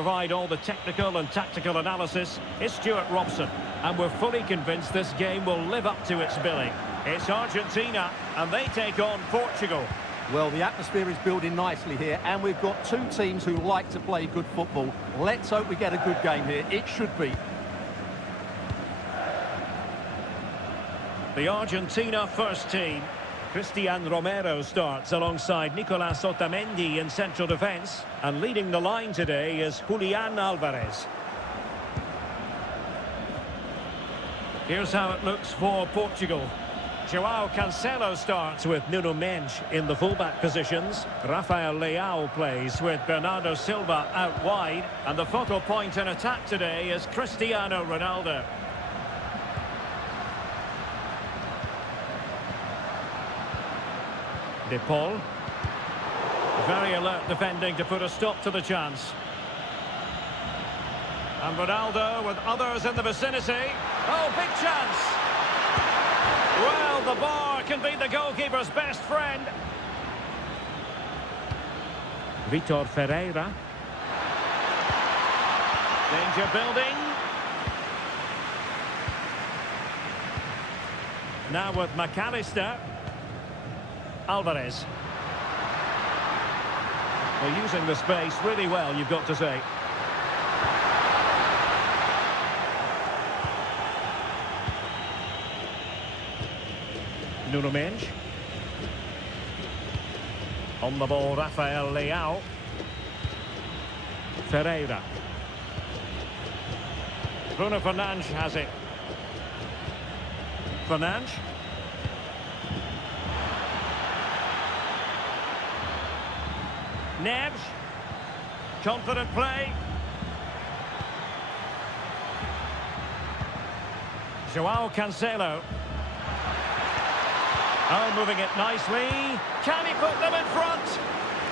Provide all the technical and tactical analysis. It's Stuart Robson, and we're fully convinced this game will live up to its billing. It's Argentina, and they take on Portugal. Well, the atmosphere is building nicely here, and we've got two teams who like to play good football. Let's hope we get a good game here. It should be. The Argentina first team. Cristian Romero starts alongside Nicolas Otamendi in central defence. And leading the line today is Julian Alvarez. Here's how it looks for Portugal. João Cancelo starts with Nuno Mendes in the fullback positions. Rafael Leao plays with Bernardo Silva out wide. And the focal point in attack today is Cristiano Ronaldo. De Paul. Very alert defending to put a stop to the chance. And Ronaldo with others in the vicinity. Oh, big chance! Well, the bar can be the goalkeeper's best friend. Vitor Ferreira. Danger building. Now with McAllister. Alvarez. They're using the space really well, you've got to say. Nuno Mendes. On the ball, Rafael Leao. Ferreira. Bruno Fernandes has it. Fernandes. Neves. Confident play. João Cancelo. Oh, moving it nicely. Can he put them in front?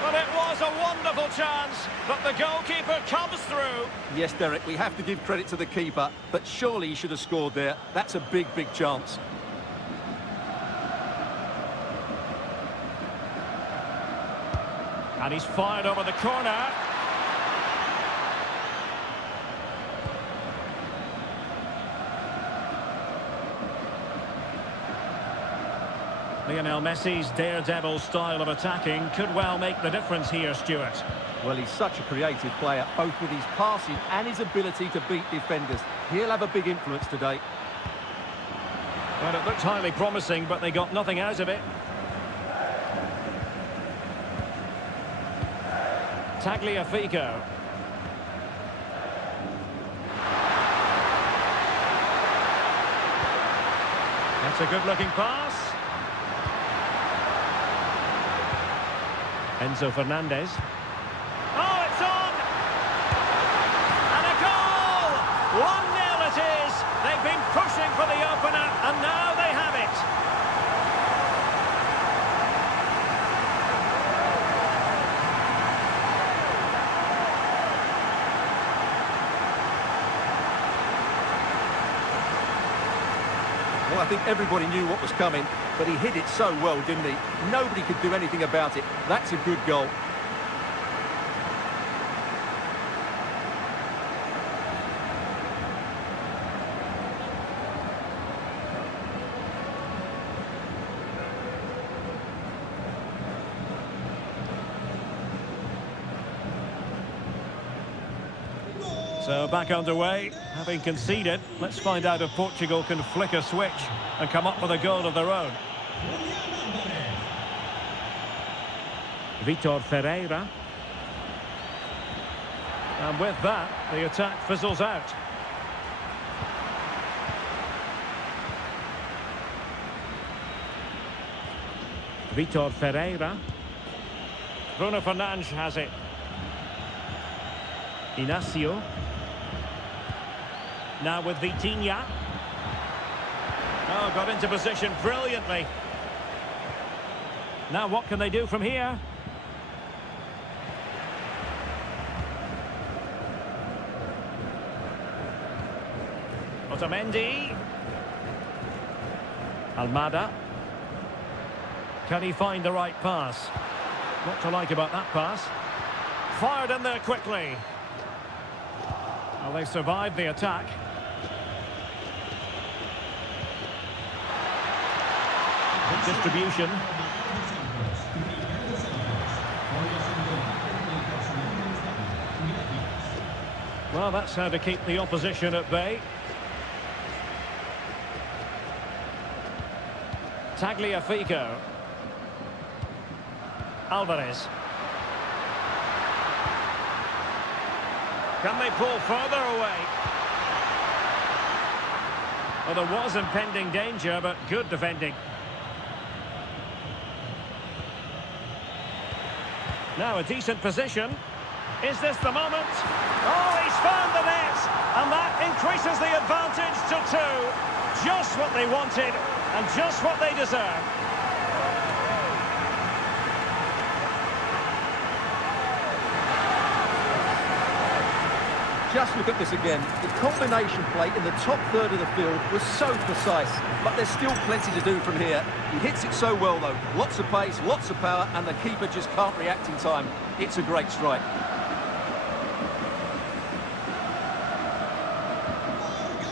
Well, it was a wonderful chance, but the goalkeeper comes through. Yes, Derek, we have to give credit to the keeper, but surely he should have scored there. That's a big, big chance. And he's fired over the corner. Lionel Messi's daredevil style of attacking could well make the difference here, Stuart. Well, he's such a creative player, both with his passing and his ability to beat defenders. He'll have a big influence today. Well, it looked highly promising, but they got nothing out of it. Tagliafico. That's a good-looking pass. Enzo Fernandez. Oh, it's on! And a goal! 1-0 it is! They've been pushing for the opener, and now they have it. Well, I think everybody knew what was coming, but he hit it so well, didn't he? Nobody could do anything about it. That's a good goal. So back underway, having conceded, let's find out if Portugal can flick a switch and come up with a goal of their own. Vitor Ferreira. And with that, the attack fizzles out. Vitor Ferreira. Bruno Fernandes has it. Inacio. Now with Vitinha. Oh, got into position brilliantly. Now what can they do from here? Otamendi. Almada. Can he find the right pass? What to like about that pass? Fired in there quickly. Well, they survived the attack. Good distribution. Well, that's how to keep the opposition at bay. Tagliafico. Alvarez. Can they pull further away? Well, there was impending danger, but good defending. Now a decent position. Is this the moment? Oh, he's found the net! And that increases the advantage to 2. Just what they wanted, and just what they deserve. Just look at this again. The combination play in the top third of the field was so precise, but there's still plenty to do from here. He hits it so well, though. Lots of pace, lots of power, and the keeper just can't react in time. It's a great strike.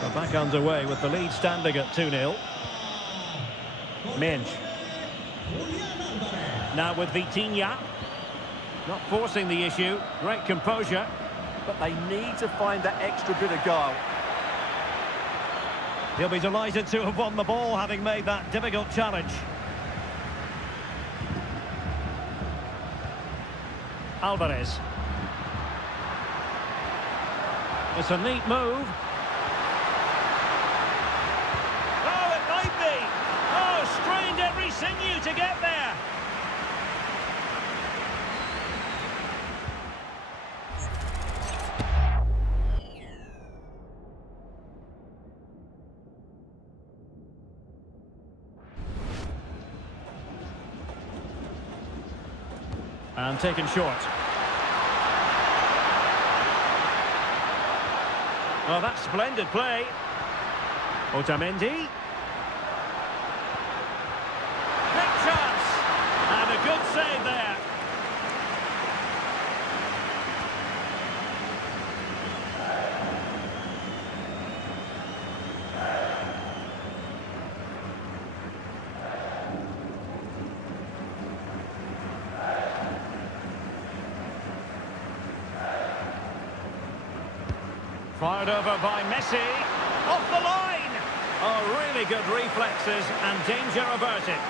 So back underway with the lead standing at 2-0. Menj. Now with Vitinha. Not forcing the issue. Great composure. But they need to find that extra bit of guile. He'll be delighted to have won the ball, having made that difficult challenge. Alvarez. It's a neat move. Oh, it might be. Oh, strained every sinew to get there. And taken short. Well, that's splendid play. Otamendi. Big chance. And a good save there. Fired over by Messi. Off the line! Oh, really good reflexes and danger averted.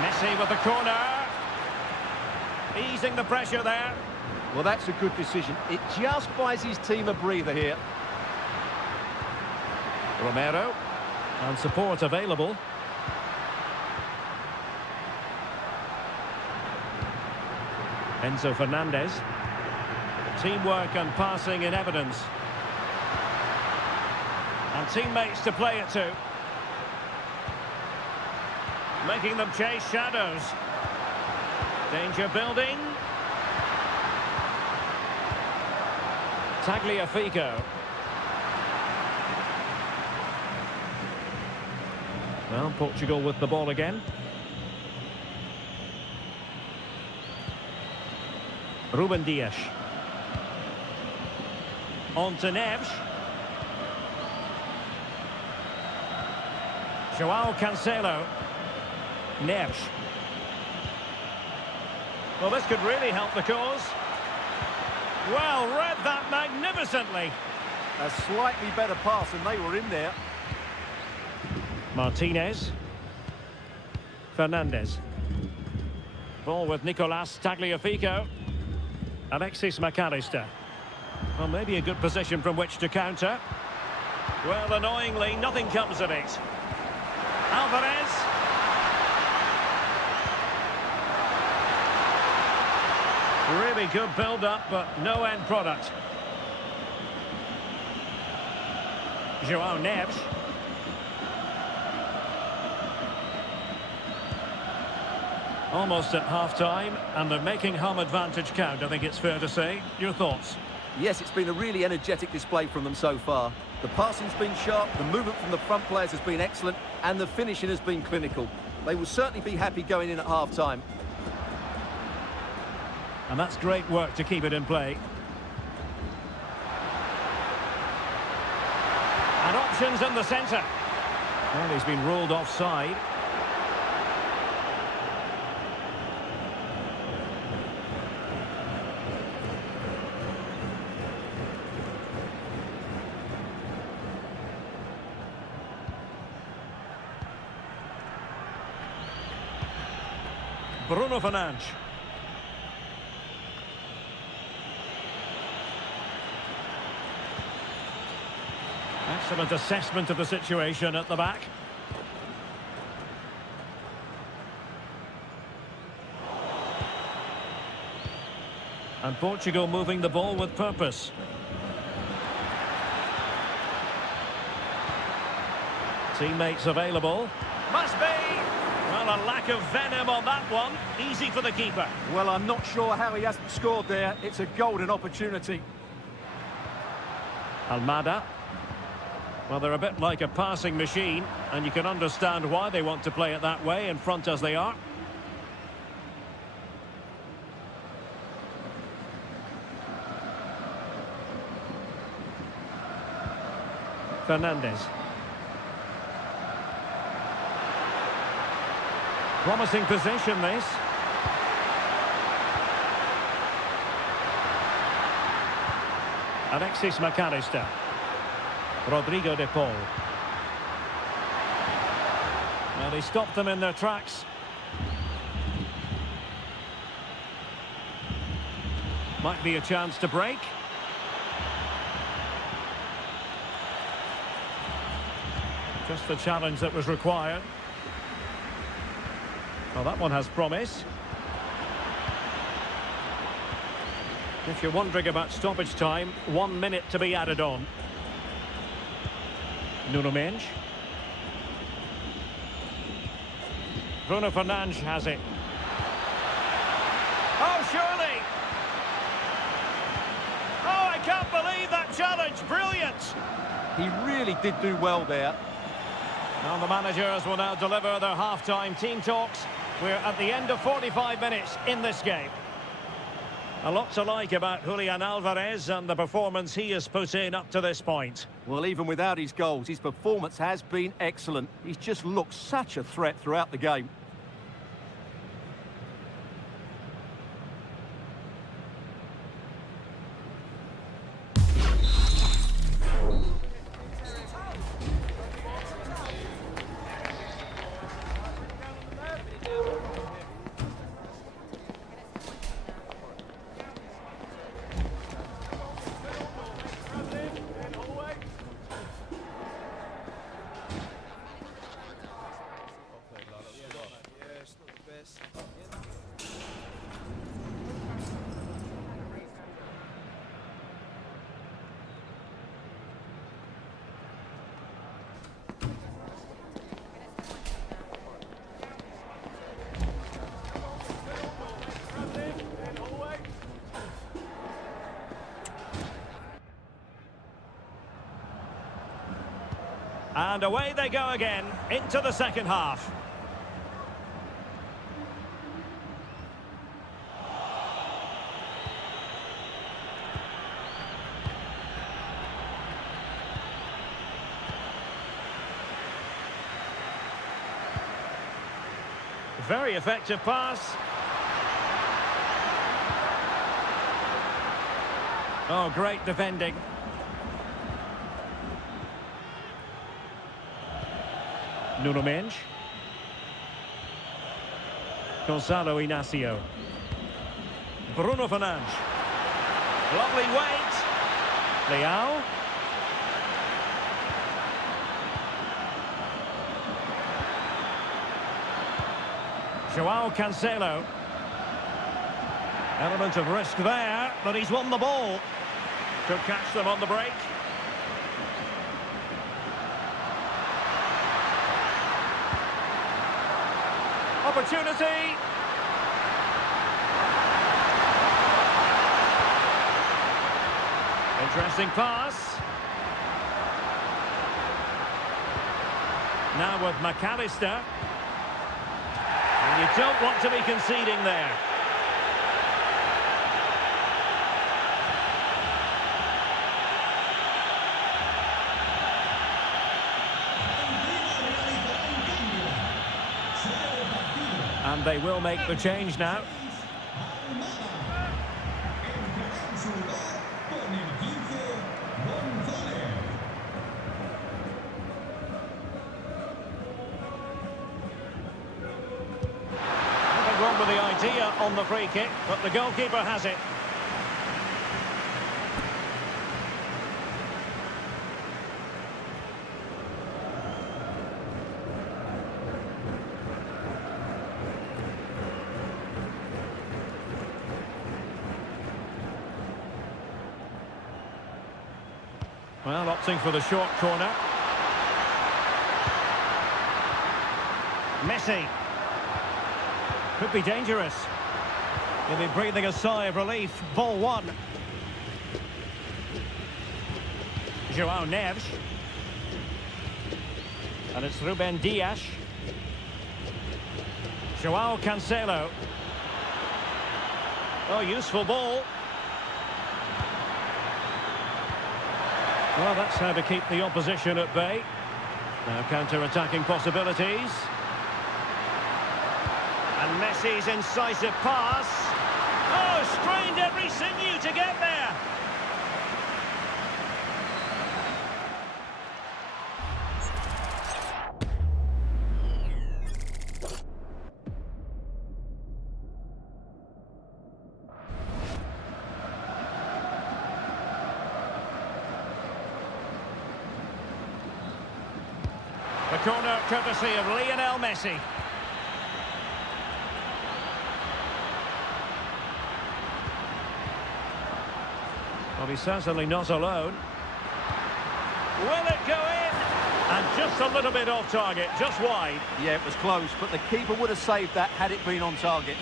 Messi with the corner. Easing the pressure there. Well, that's a good decision. It just buys his team a breather here. Romero. And support available. Enzo Fernandez. Teamwork and passing in evidence. And teammates to play it to. Making them chase shadows. Danger building. Tagliafico. Well, Portugal with the ball again. Ruben Dias. On to Neves. Joao Cancelo. Neves. Well, this could really help the cause. Well, read that magnificently. A slightly better pass and they were in there. Martinez. Fernandez. Ball with Nicolas Tagliafico. Alexis McAllister. Well, maybe a good position from which to counter. Well, annoyingly, nothing comes of it. Alvarez. Really good build-up, but no end product. Joao Neves. Almost at half-time, and they're making home advantage count, I think it's fair to say. Your thoughts? Yes, it's been a really energetic display from them so far. The passing's been sharp, the movement from the front players has been excellent, and the finishing has been clinical. They will certainly be happy going in at half-time. And that's great work to keep it in play. And options in the centre. Well, he's been ruled offside. Bruno Fernandes. Excellent assessment of the situation at the back. And Portugal moving the ball with purpose. Teammates available. Must be! Well, a lack of venom on that one. Easy for the keeper. Well, I'm not sure how he hasn't scored there. It's a golden opportunity. Almada. Well, they're a bit like a passing machine, and you can understand why they want to play it that way, in front as they are. Fernandes. Promising position, this. Alexis McAllister. Rodrigo de Paul. Well, he stopped them in their tracks. Might be a chance to break. Just the challenge that was required. Well, that one has promise. If you're wondering about stoppage time, 1 minute to be added on. Nuno Mendes. Bruno Fernandes has it. Oh, surely! Oh, I can't believe that challenge. Brilliant! He really did do well there. And the managers will now deliver their half-time team talks. We're at the end of 45 minutes in this game. A lot to like about Julian Alvarez and the performance he has put in up to this point. Well, even without his goals, his performance has been excellent. He's just looked such a threat throughout the game. And away they go again, into the second half. Very effective pass. Oh, great defending. Nuno Mendes. Gonzalo Inacio. Bruno Fernandes. Lovely weight. Leao. Joao Cancelo. Element of risk there, but he's won the ball. To catch them on the break. Opportunity. Interesting pass. Now with McAllister. And you don't want to be conceding there. And they will make the change now. Nothing wrong with the idea on the free kick, but the goalkeeper has it. Well, opting for the short corner. Messi. Could be dangerous. He'll be breathing a sigh of relief. Ball one. Joao Neves. And it's Ruben Dias. Joao Cancelo. Oh, useful ball. Well, that's how to keep the opposition at bay. Now counter-attacking possibilities. And Messi's incisive pass. Oh, strained every sinew to get there. The corner courtesy of Lionel Messi. Well, he's certainly not alone. Will it go in? And just a little bit off target, just wide. Yeah, it was close, but the keeper would have saved that had it been on target.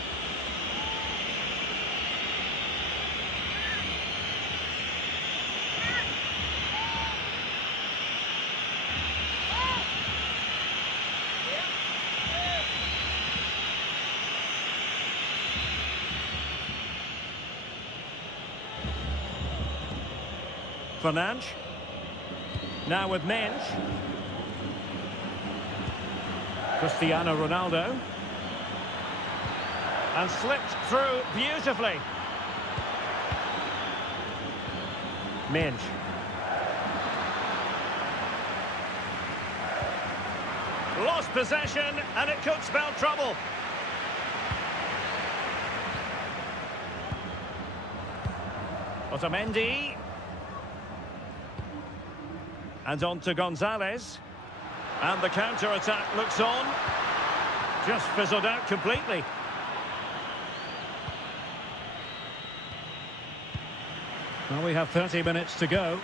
Fernandes. Now with Mensch. Cristiano Ronaldo. And slipped through beautifully. Mensch. Lost possession, and it could spell trouble. Otamendi. And on to Gonzalez. And the counter-attack looks on. Just fizzled out completely. Well, we have 30 minutes to go.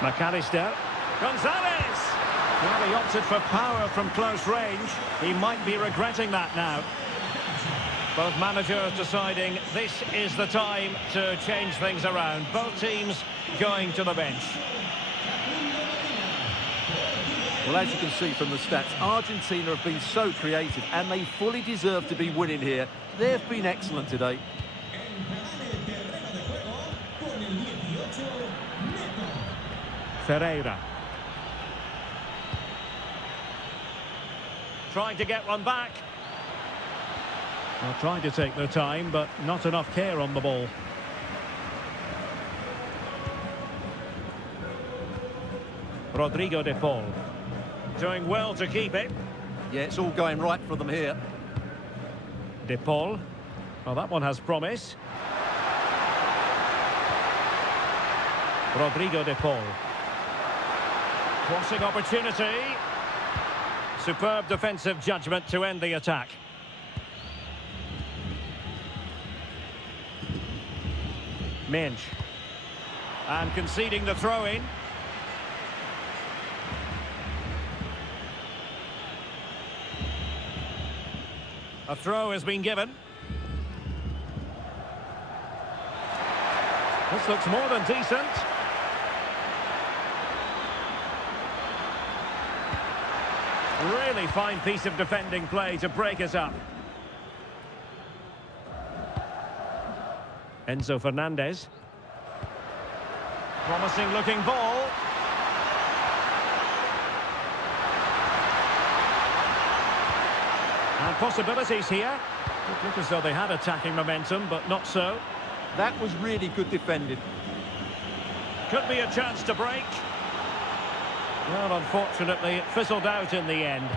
McAllister. Gonzalez! Well, he opted for power from close range. He might be regretting that now. Both managers deciding this is the time to change things around. Both teams going to the bench. Well, as you can see from the stats, Argentina have been so creative and they fully deserve to be winning here. They've been excellent today. Ferreira. Trying to get one back. Well, trying to take their time, but not enough care on the ball. Rodrigo de Paul. Doing well to keep it. Yeah, it's all going right for them here. De Paul. Well, that one has promise. Rodrigo de Paul. Crossing opportunity. Superb defensive judgment to end the attack. Mensch. And conceding the throw-in. A throw has been given. This looks more than decent. Really fine piece of defending play to break us up. Enzo Fernandez. Promising looking ball. And possibilities here. It looked as though they had attacking momentum, but not so. That was really good defending. Could be a chance to break. Well, unfortunately, it fizzled out in the end.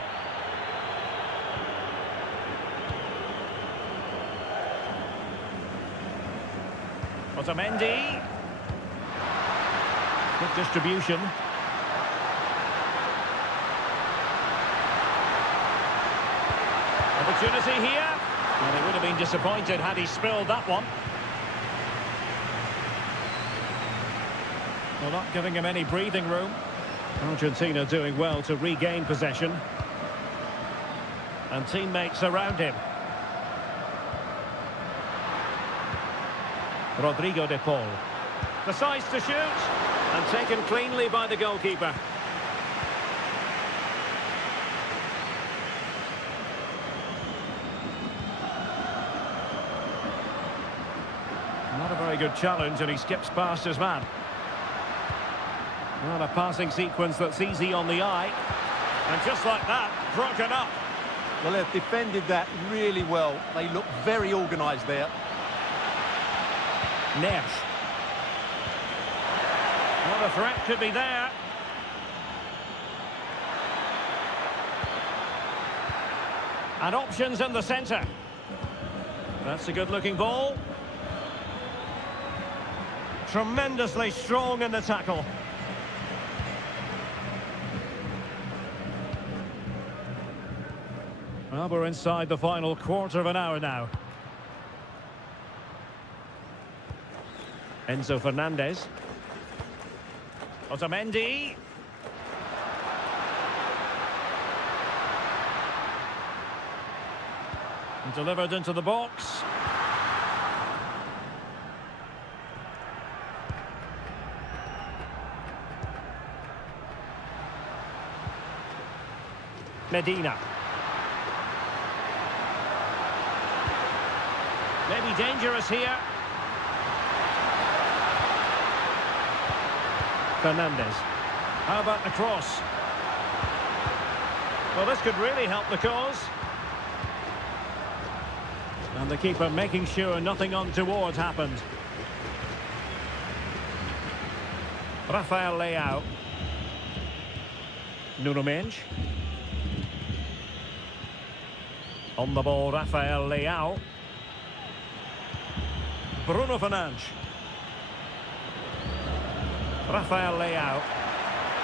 Otamendi. Good distribution. Opportunity here. Well, he would have been disappointed had he spilled that one. Well, not giving him any breathing room. Argentina doing well to regain possession. And teammates around him. Rodrigo de Paul. Decides to shoot. And taken cleanly by the goalkeeper. Not a very good challenge, and he skips past his man. Well, a passing sequence that's easy on the eye. And just like that, broken up. Well, they've defended that really well. They look very organised there. Nesh. Well, the threat could be there. And options in the centre. That's a good-looking ball. Tremendously strong in the tackle. Well, we're inside the final quarter of an hour now. Enzo Fernandez. Otamendi. And delivered into the box. Medina. Maybe dangerous here. Fernandez. How about the cross? Well, this could really help the cause. And the keeper making sure nothing untoward happened. Rafael Leao. Nuno Mendes. On the ball, Rafael Leao. Bruno Fernandes. Rafael Leao.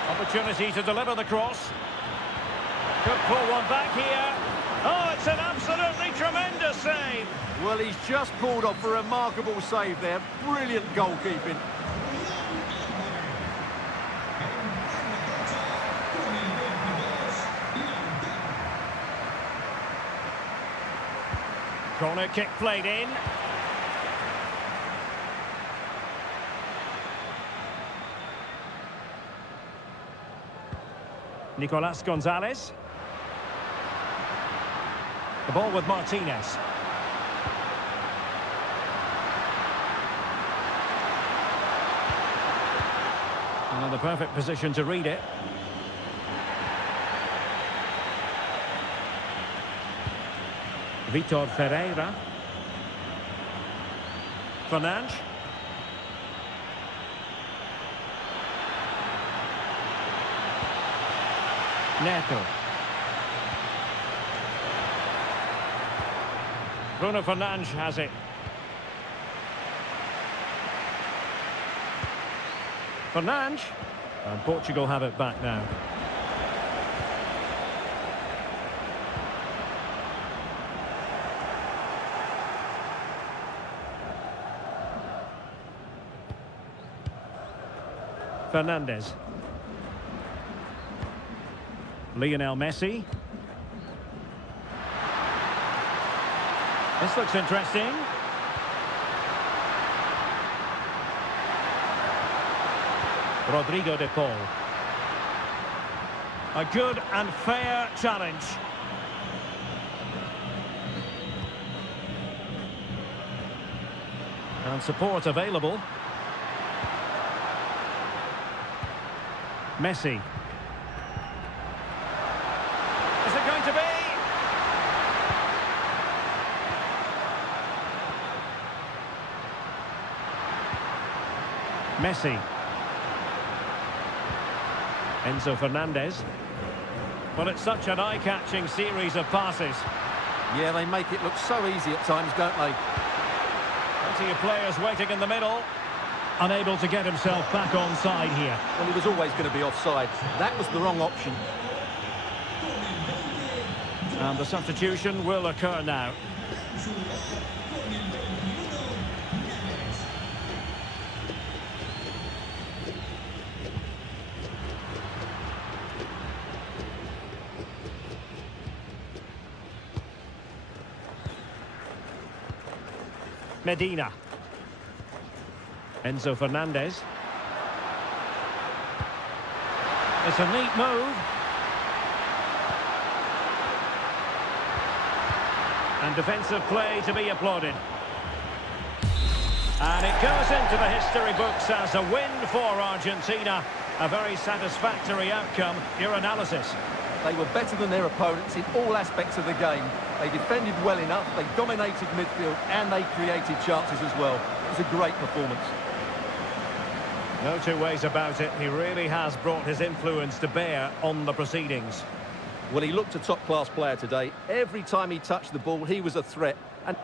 Opportunity to deliver the cross. Could pull one back here. Oh, it's an absolutely tremendous save. Well, he's just pulled off a remarkable save there. Brilliant goalkeeping. Corner kick played in. Nicolas Gonzalez. The ball with Martinez. And the perfect position to read it. Vitor Ferreira. Fernandes. Neto. Bruno Fernandes has it. Fernandes. And Portugal have it back now. Fernandez. Lionel Messi. This looks interesting. Rodrigo de Paul. A good and fair challenge. And support available. Messi. Is it going to be? Messi. Enzo Fernandez. Well, it's such an eye-catching series of passes. Yeah, they make it look so easy at times, don't they? Plenty of players waiting in the middle. Unable to get himself back on side here. Well, he was always going to be offside. That was the wrong option. And the substitution will occur now. Medina. Enzo Fernandez. It's a neat move. And defensive play to be applauded. And it goes into the history books as a win for Argentina. A very satisfactory outcome. Your analysis? They were better than their opponents in all aspects of the game. They defended well enough, they dominated midfield, and they created chances as well. It was a great performance. No two ways about it. He really has brought his influence to bear on the proceedings. Well, he looked a top-class player today. Every time he touched the ball, he was a threat. And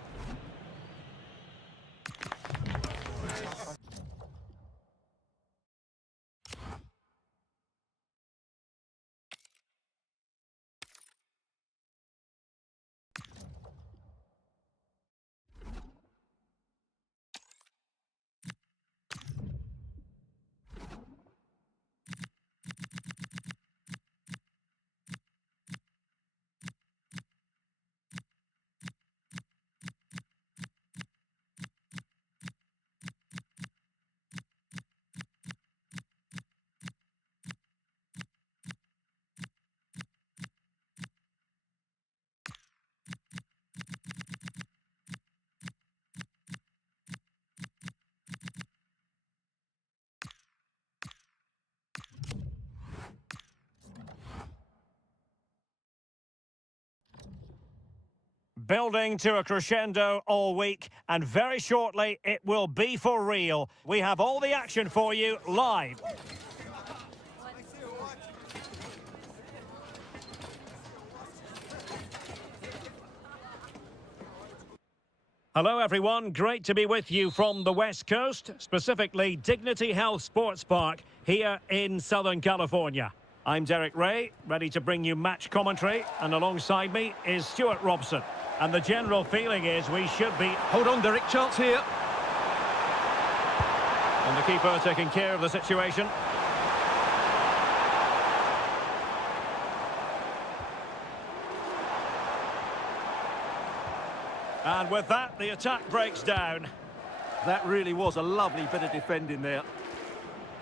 Building to a crescendo all week, and very shortly it will be for real. We have all the action for you live. Hello everyone, great to be with you from the West Coast, specifically Dignity Health Sports Park here in Southern California. I'm Derek Ray, ready to bring you match commentary, and alongside me is Stuart Robson. And the general feeling is we should be... hold on, Derek, chance here. And the keeper taking care of the situation. And with that, the attack breaks down. That really was a lovely bit of defending there.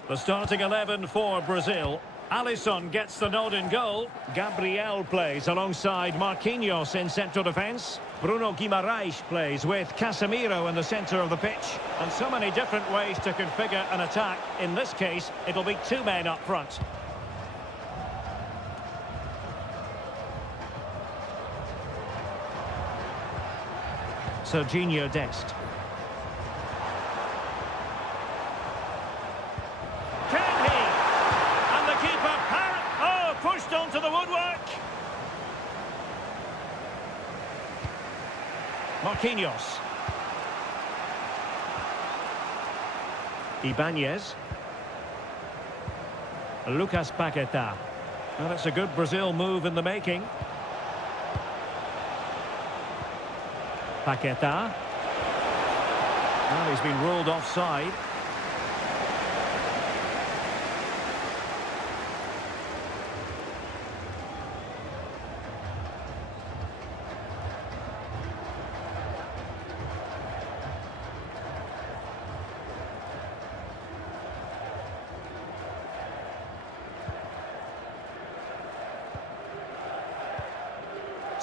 The starting 11 for Brazil. Alisson gets the nod in goal. Gabriel plays alongside Marquinhos in central defence. Bruno Guimaraes plays with Casemiro in the centre of the pitch. And so many different ways to configure an attack. In this case, it'll be two men up front. Serginho Dest. Pushed onto the woodwork. Marquinhos. Ibanez. Lucas Paquetá. Well, it's a good Brazil move in the making. Paquetá. Well, he's been ruled offside.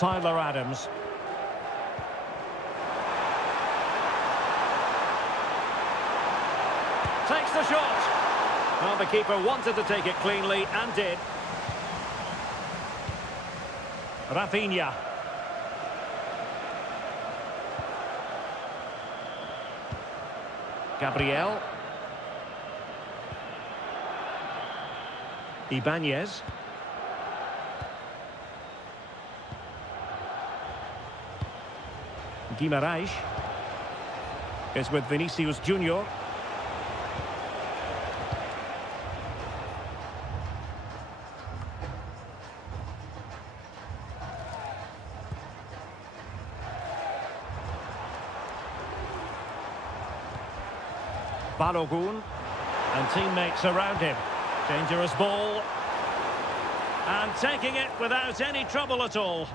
Tyler Adams. Takes the shot. Well, the keeper wanted to take it cleanly and did. Rafinha. Gabriel. Ibanez. Guimarães is with Vinicius Junior. Balogun and teammates around him. Dangerous ball. And taking it without any trouble at all.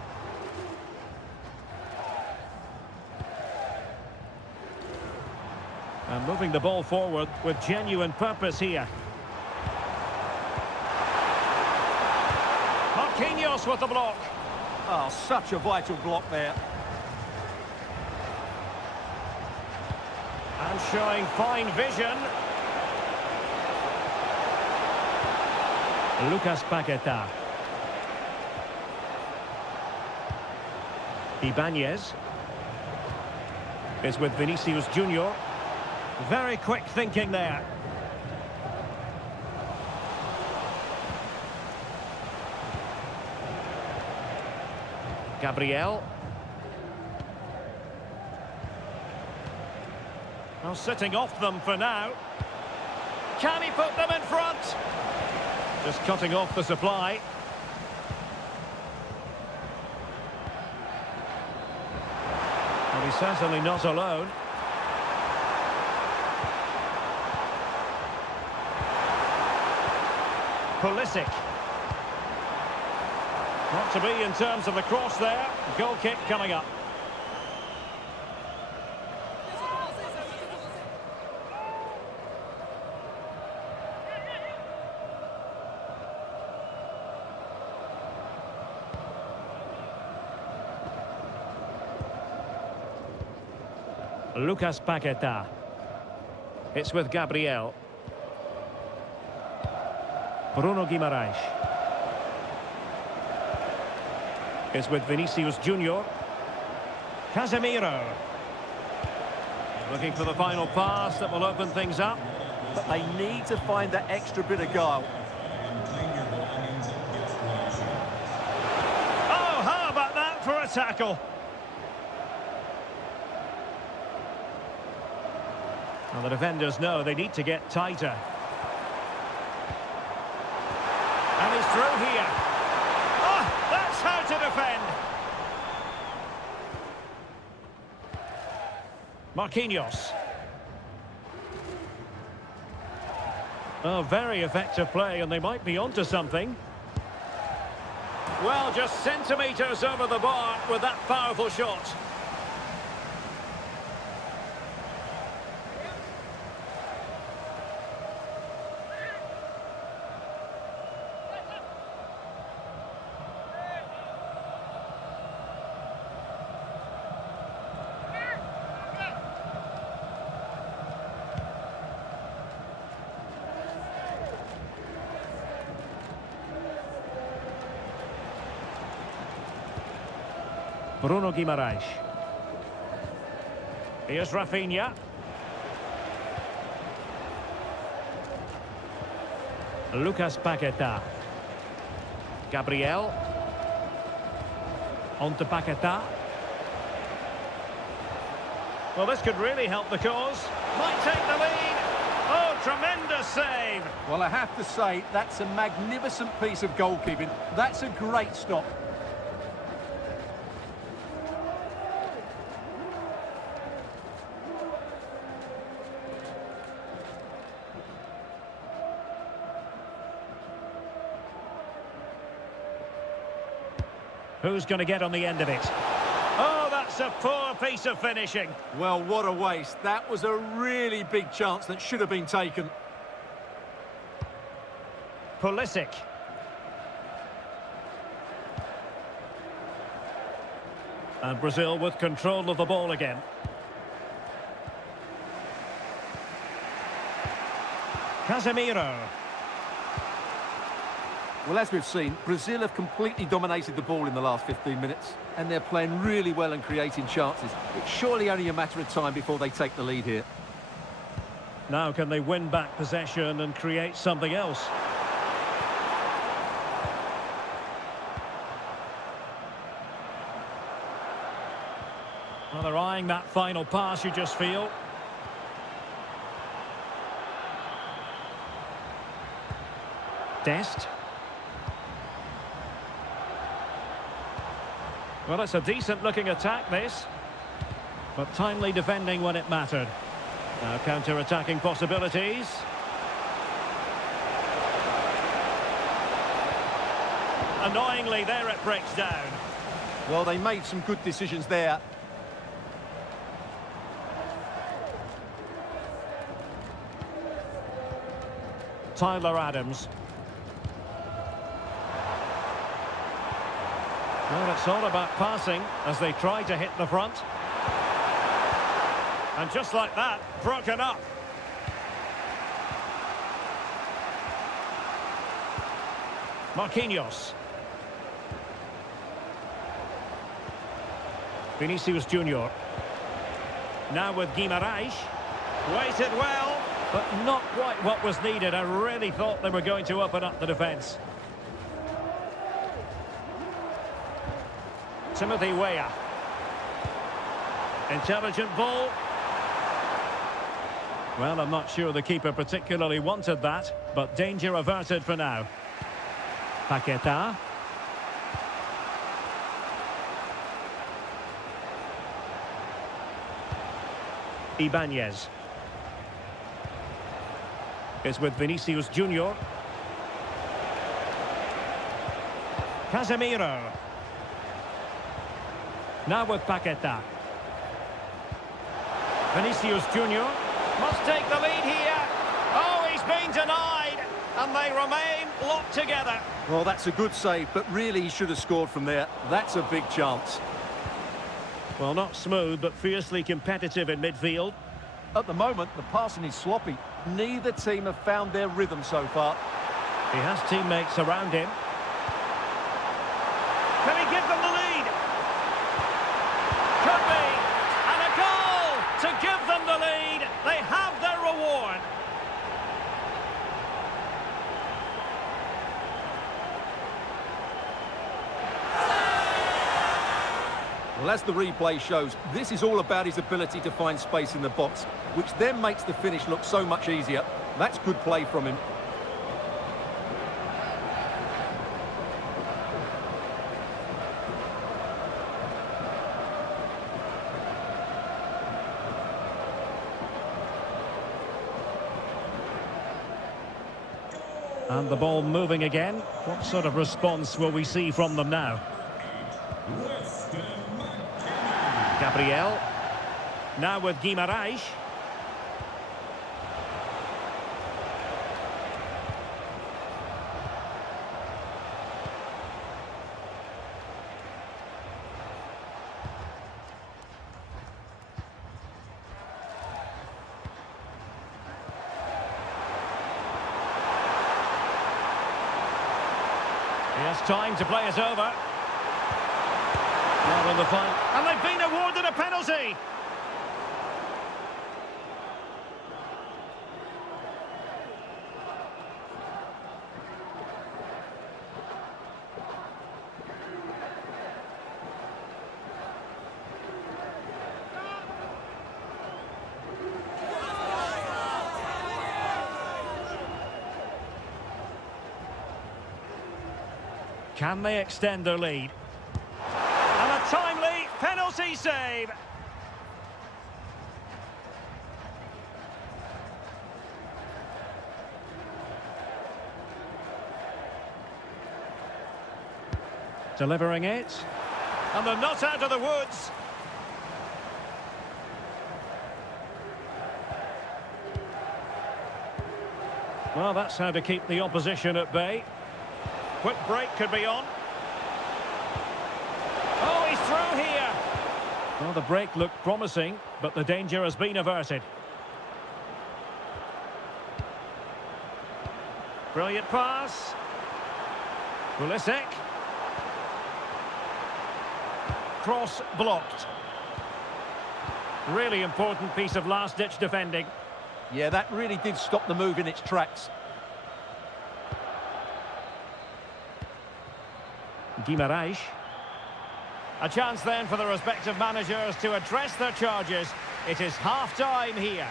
And moving the ball forward with genuine purpose here. Marquinhos with the block. Oh, such a vital block there. And showing fine vision. Lucas Paquetá. Ibanez is with Vinicius Junior. Very quick thinking there. Gabriel. Well, sitting off them for now. Can he put them in front? Just cutting off the supply. And he's certainly not alone. Pulisic. Not to be in terms of the cross there. Goal kick coming up. Lucas Paquetá. It's with Gabriel. Bruno Guimarães. It's with Vinicius Junior. Casemiro. Looking for the final pass that will open things up. But they need to find that extra bit of guile. Oh, how about that for a tackle? Well, the defenders know they need to get tighter. And he's through here. Oh, that's how to defend. Marquinhos. Oh, very effective play, and they might be onto something. Well, just centimetres over the bar with that powerful shot. Bruno Guimarães. Here's Rafinha. Lucas Paquetá. Gabriel. On to Paquetá. Well, this could really help the cause. Might take the lead. Oh, tremendous save. Well, I have to say, that's a magnificent piece of goalkeeping. That's a great stop. Who's going to get on the end of it? Oh, that's a poor piece of finishing. Well, what a waste. That was a really big chance that should have been taken. Pulisic. And Brazil with control of the ball again. Casemiro. Well, as we've seen, Brazil have completely dominated the ball in the last 15 minutes, and they're playing really well and creating chances. It's surely only a matter of time before they take the lead here. Now can they win back possession and create something else? Well, they're eyeing that final pass, you just feel. Dest. Well, it's a decent-looking attack, this. But timely defending when it mattered. Now counter-attacking possibilities. Annoyingly, there it breaks down. Well, they made some good decisions there. Tyler Adams. Well, it's all about passing as they try to hit the front. And just like that, broken up. Marquinhos. Vinicius Junior. Now with Guimarães. Waited well, but not quite what was needed. I really thought they were going to open up the defence. Timothy Weah. Intelligent ball. Well, I'm not sure the keeper particularly wanted that, but danger averted for now. Paquetá. Ibanez. Is with Vinicius Junior. Casemiro. Now with Paquetá. Vinicius Junior must take the lead here. Oh, he's been denied, and they remain locked together. Well, that's a good save, but really he should have scored from there. That's a big chance. Well, not smooth, but fiercely competitive in midfield. At the moment, the passing is sloppy. Neither team have found their rhythm so far. He has teammates around him. Can he give them the lead? Could be. And a goal to give them the lead. They have their reward. Well, as the replay shows, this is all about his ability to find space in the box, which then makes the finish look so much easier. That's good play from him. And the ball moving again. What sort of response will we see from them now? Gabriel. Now with Guimarães. He has time to play it over. Now in the fight. And they've been awarded a penalty. Can they extend their lead? And a timely penalty save. Delivering it. And they're not out of the woods. Well, that's how to keep the opposition at bay. Quick break could be on. Oh, he's through here. Well, the break looked promising, but the danger has been averted. Brilliant pass. Pulisic. Cross blocked. Really important piece of last-ditch defending. Yeah, that really did stop the move in its tracks. Guimarães. A chance then for the respective managers to address their charges. It is half-time here.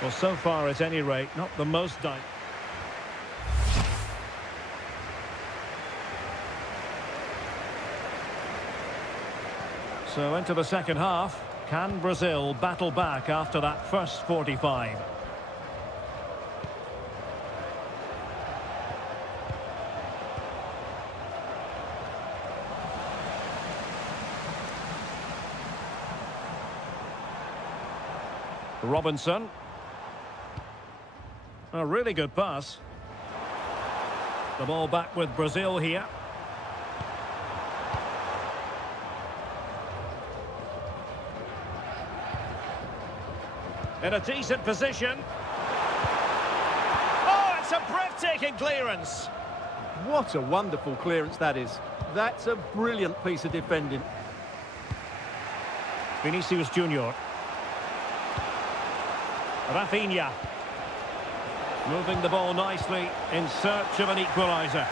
Well, so far, at any rate, not the most done. So into the second half. Can Brazil battle back after that first 45? Robinson. A really good pass. The ball back with Brazil here. In a decent position. Oh, it's a breathtaking clearance. What a wonderful clearance that is. That's a brilliant piece of defending. Vinicius Junior. Rafinha. Moving the ball nicely in search of an equaliser.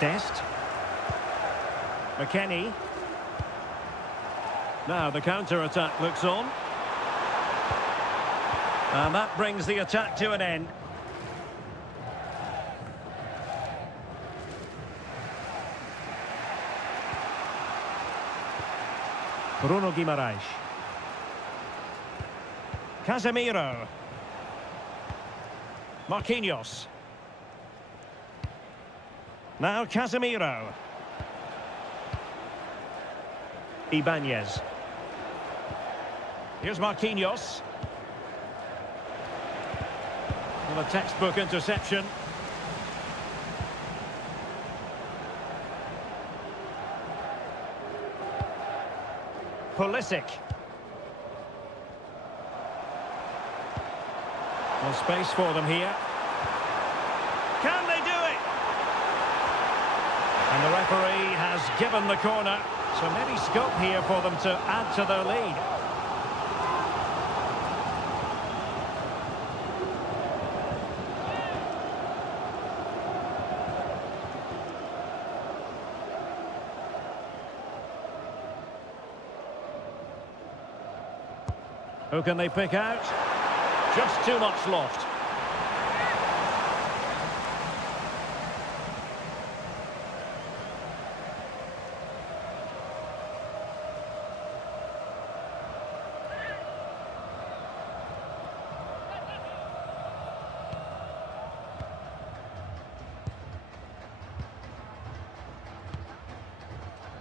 Dest. McKennie. Now the counter-attack looks on. And that brings the attack to an end. Bruno Guimarães. Casemiro. Marquinhos. Now Casemiro. Ibanez. Here's Marquinhos. Well, a textbook interception. Pulisic. Well, space for them here. Can they do it? And the referee has given the corner. So maybe scope here for them to add to their lead. Who can they pick out? Just too much loft.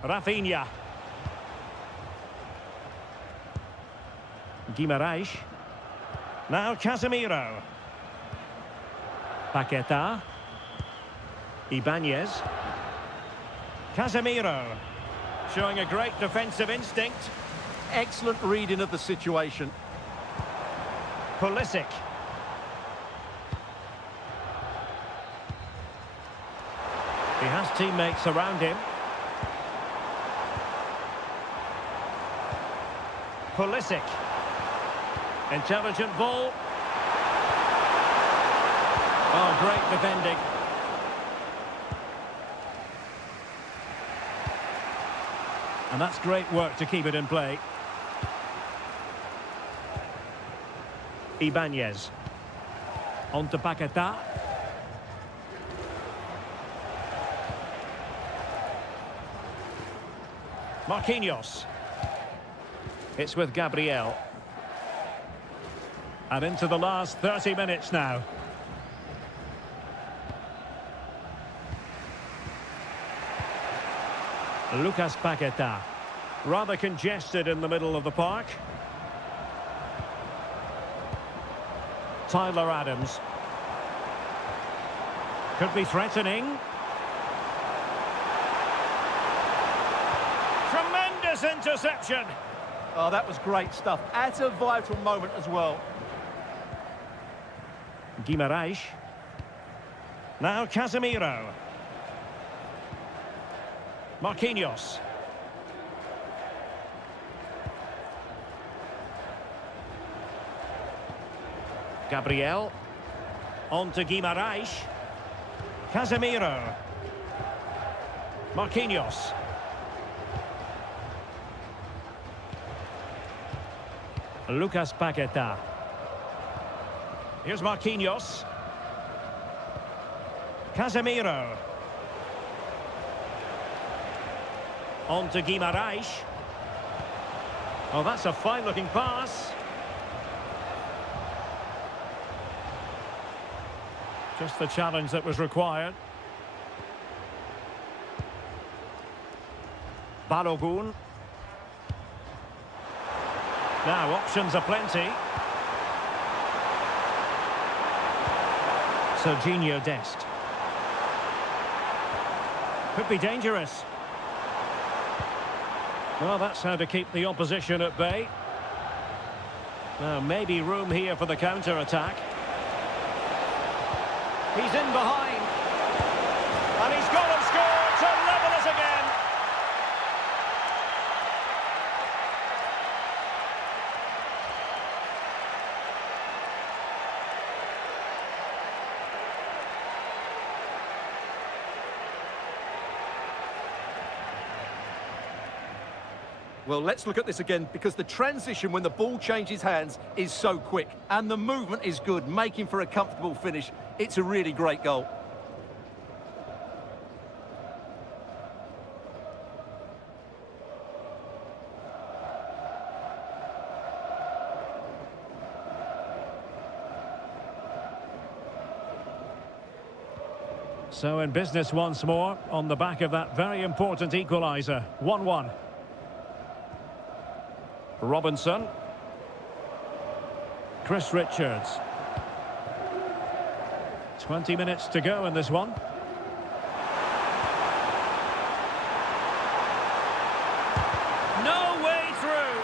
Rafinha. Guimarães. Now Casemiro. Paquetá. Ibanez. Casemiro. Showing a great defensive instinct. Excellent reading of the situation. Pulisic. He has teammates around him. Pulisic. Intelligent ball. Oh, great defending. And that's great work to keep it in play. Ibanez. On to Paquetá. Marquinhos. It's with Gabriel. And into the last 30 minutes now. Lucas Paquetá. Rather congested in the middle of the park. Tyler Adams. Could be threatening. Tremendous interception. Oh, that was great stuff. At a vital moment as well. Guimarães. Now Casemiro. Marquinhos. Gabriel. On to Guimarães. Casemiro. Marquinhos. Lucas Paquetá. Here's Marquinhos. Casemiro. On to Guimarães. Oh, that's a fine-looking pass. Just the challenge that was required. Balogun. Now, options are plenty. Serginho Dest. Could be dangerous. Well, that's how to keep the opposition at bay. Now, maybe room here for the counter-attack. He's in behind. And he's got him scored to level us again. Well, let's look at this again, because the transition when the ball changes hands is so quick. And the movement is good, making for a comfortable finish. It's a really great goal. So in business once more, on the back of that very important equaliser. 1-1. Robinson. Chris Richards. 20 minutes to go in this one. No way through.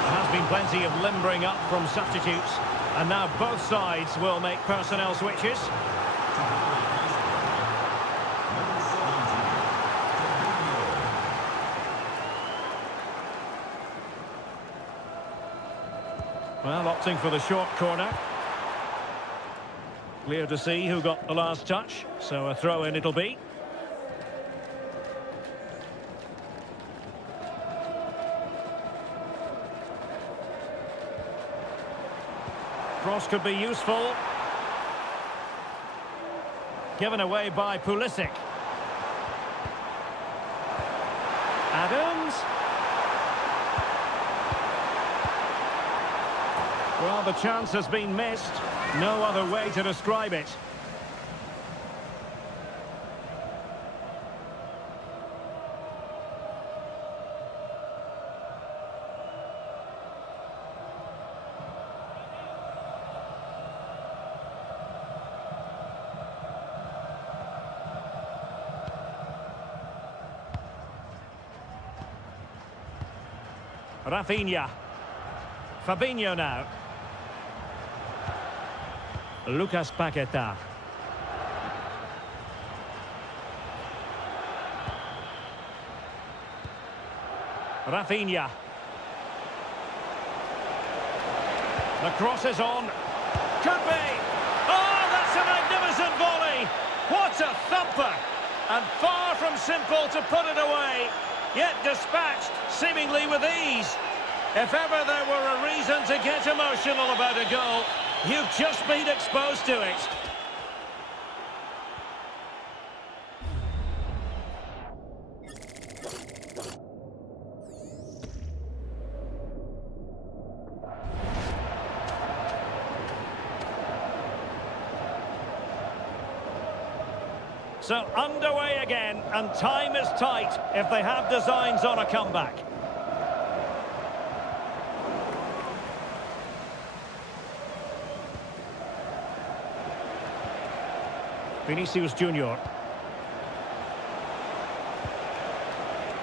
There has been plenty of limbering up from substitutes. And now both sides will make personnel switches. Well, opting for the short corner. Clear to see who got the last touch, so a throw-in it'll be. Cross could be useful. Given away by Pulisic. Adams. Well, the chance has been missed. No other way to describe it. Rafinha. Fabinho now. Lucas Paquetá. Rafinha. The cross is on. Could be. Oh, that's a magnificent volley. What a thumper. And far from simple to put it away. Yet dispatched, seemingly with ease. If ever there were a reason to get emotional about a goal, you've just been exposed to it. So underway again, and time is tight if they have designs on a comeback. Vinicius Junior.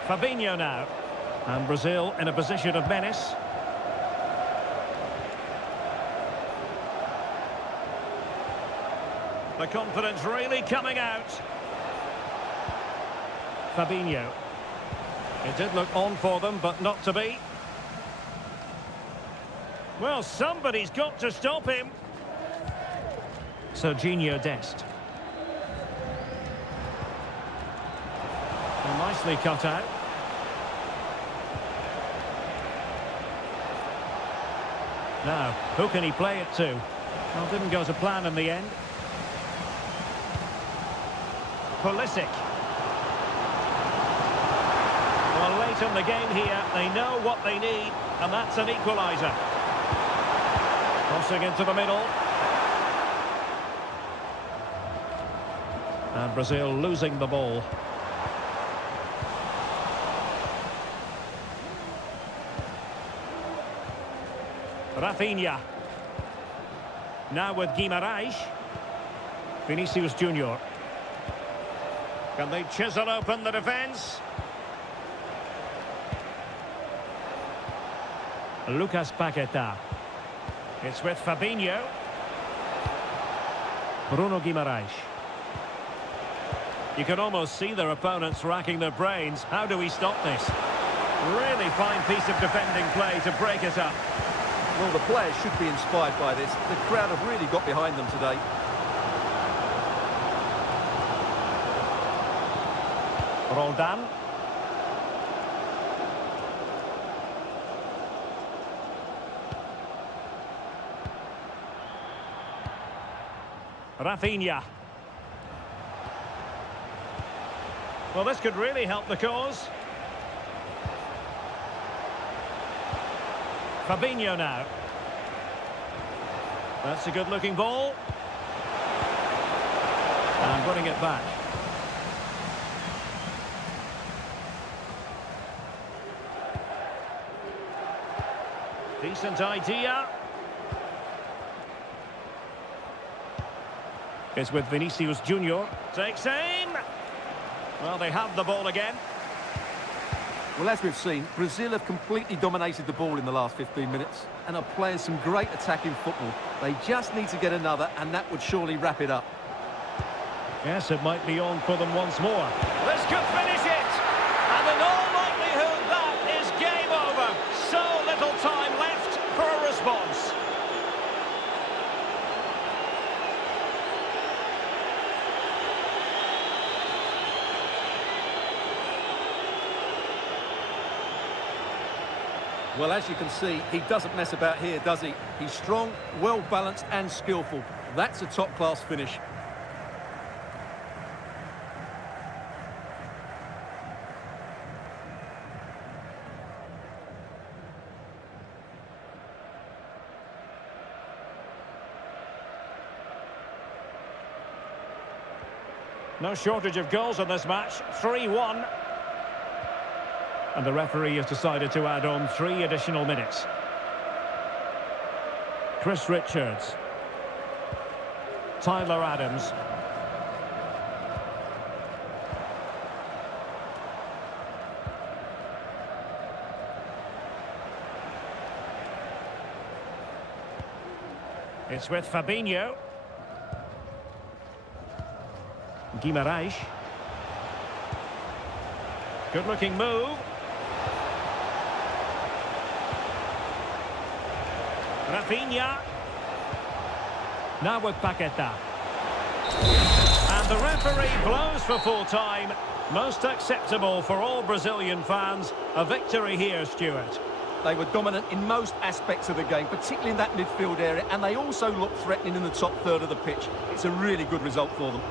Fabinho now. And Brazil in a position of menace. The confidence really coming out. Fabinho. It did look on for them, but not to be. Well, somebody's got to stop him. Serginho Dest. Well, nicely cut out. Now, who can he play it to? Well, didn't go to plan in the end. Pulisic. Well, late in the game here, they know what they need, and that's an equaliser. Crossing into the middle. And Brazil losing the ball. Rafinha. Now with Guimarães. Vinicius Junior. Can they chisel open the defence? Lucas Paquetá. It's with Fabinho. Bruno Guimarães. You can almost see their opponents racking their brains. How do we stop this? Really fine piece of defending play to break it up. Well, the players should be inspired by this. The crowd have really got behind them today. Roldan. Rafinha. Well, this could really help the cause. Fabinho now. That's a good-looking ball. And winning it back. Decent idea. It's with Vinicius Junior. Takes aim. Well, they have the ball again. Well, as we've seen, Brazil have completely dominated the ball in the last 15 minutes and are playing some great attacking football. They just need to get another, and that would surely wrap it up. Yes, it might be on for them once more. This could finish it! And in all likelihood, that is game over. So little time left for a response. Well, as you can see, he doesn't mess about here, does he? He's strong, well-balanced and skillful. That's a top-class finish. No shortage of goals in this match. 3-1. And the referee has decided to add on 3 additional minutes. Chris Richards. Tyler Adams. It's with Fabinho. Guimarães. Good-looking move. Rafinha. Now with Paquetá. And the referee blows for full time. Most acceptable for all Brazilian fans. A victory here, Stuart. They were dominant in most aspects of the game, particularly in that midfield area, and they also looked threatening in the top third of the pitch. It's a really good result for them.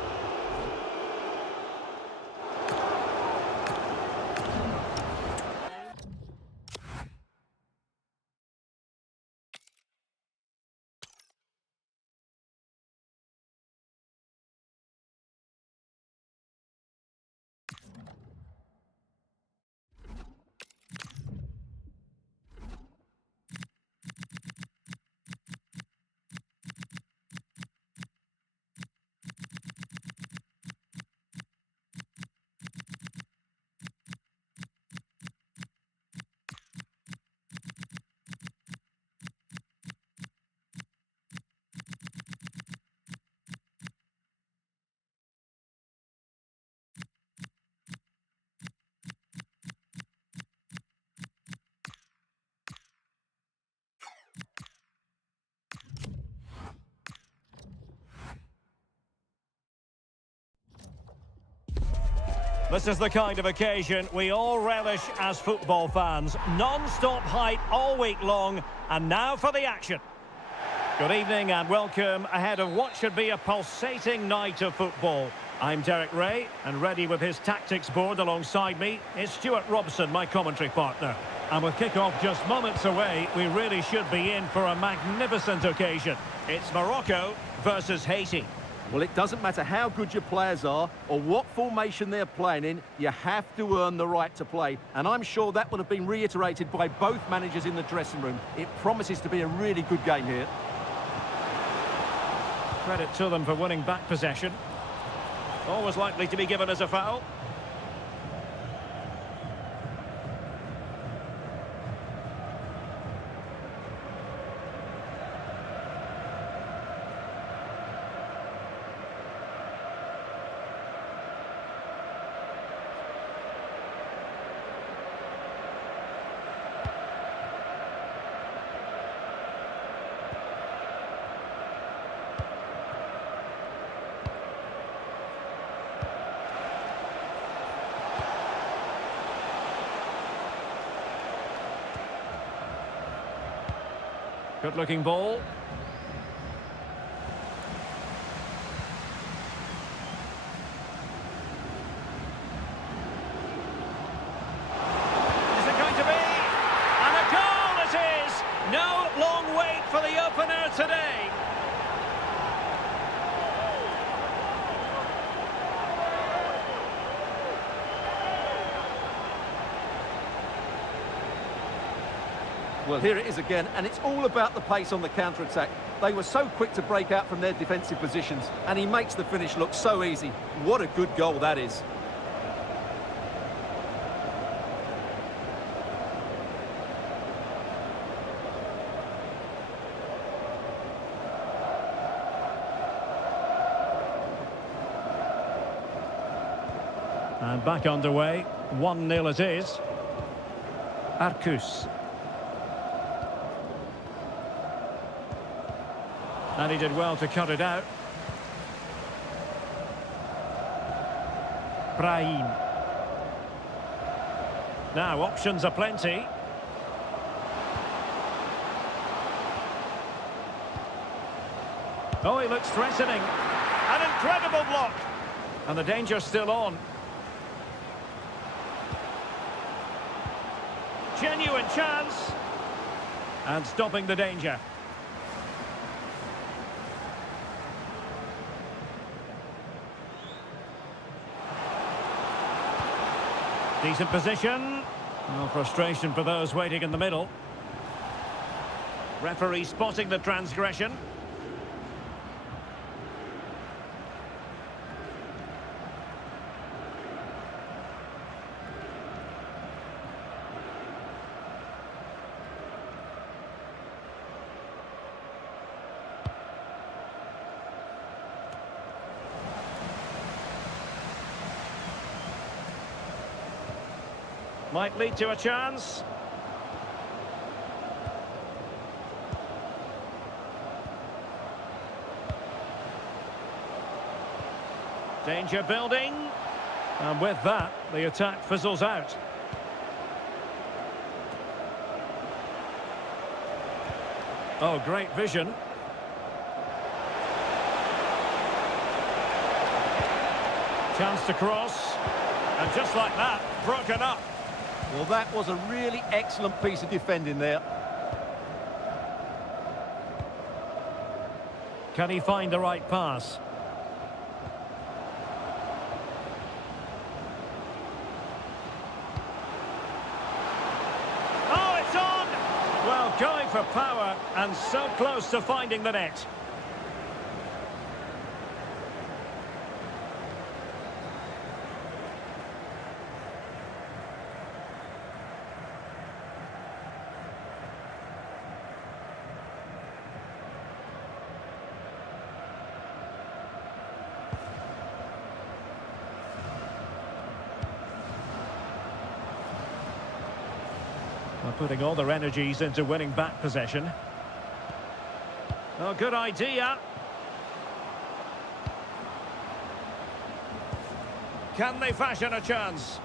This is the kind of occasion we all relish as football fans. Non-stop hype all week long, and now for the action. Good evening and welcome ahead of what should be a pulsating night of football. I'm Derek Ray, and ready with his tactics board alongside me is Stuart Robson, my commentary partner. And with kick-off just moments away, we really should be in for a magnificent occasion. It's Morocco versus Haiti. Well, it doesn't matter how good your players are or what formation they're playing in, you have to earn the right to play. And I'm sure that would have been reiterated by both managers in the dressing room. It promises to be a really good game here. Credit to them for winning back possession. Always likely to be given as a foul. Good-looking ball. Is it going to be? And a goal it is! No long wait for the opener today. Well, here it is again, and it's all about the pace on the counter-attack. They were so quick to break out from their defensive positions, and he makes the finish look so easy. What a good goal that is. And back underway. 1-0 it is. Arcus. And he did well to cut it out. Brahim. Now, options are plenty. Oh, he looks threatening. An incredible block. And the danger's still on. Genuine chance. And stopping the danger. Decent position. No frustration for those waiting in the middle. Referee spotting the transgression. Might lead to a chance. Danger building. And with that, the attack fizzles out. Oh, great vision. Chance to cross. And just like that, broken up. Well, that was a really excellent piece of defending there. Can he find the right pass? Oh, it's on! Well, going for power and so close to finding the net. Well, putting all their energies into winning back possession. Oh, good idea. Can they fashion a chance?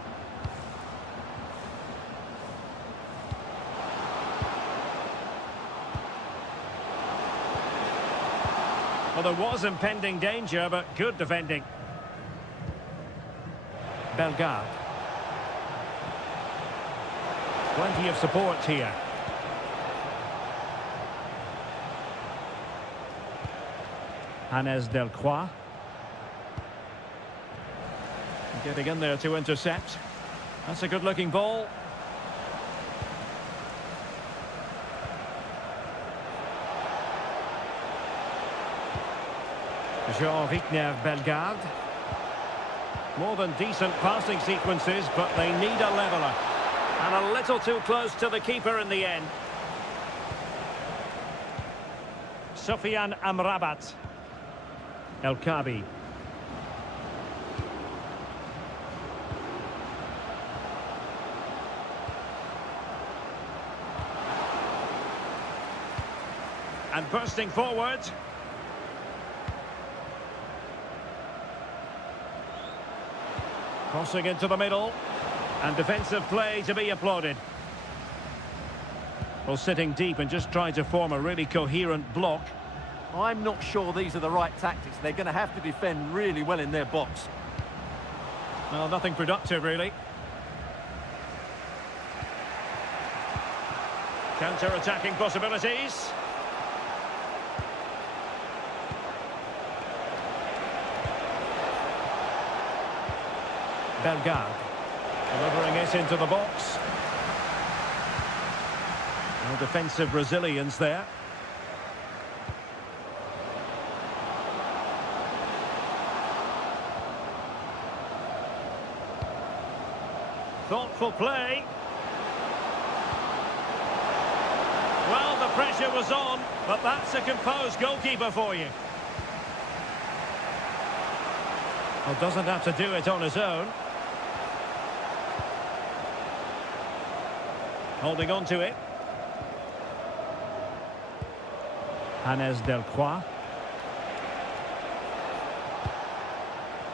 Well, there was impending danger, but good defending. Bellegarde. Plenty of support here. Hannes Delcroix. Getting in there to intercept. That's a good-looking ball. Jean-Victor Bellegarde. More than decent passing sequences, but they need a leveller. And a little too close to the keeper in the end. Sofiane Amrabat. El Khabi. And bursting forward. Crossing into the middle. And defensive play to be applauded. Well, sitting deep and just trying to form a really coherent block. I'm not sure these are the right tactics. They're going to have to defend really well in their box. Well, nothing productive, really. Counter-attacking possibilities. Bellegarde. Delivering it into the box. No defensive resilience there. Thoughtful play. Well, the pressure was on, but that's a composed goalkeeper for you. Well, doesn't have to do it on his own. Holding on to it. Hannes Delcroix.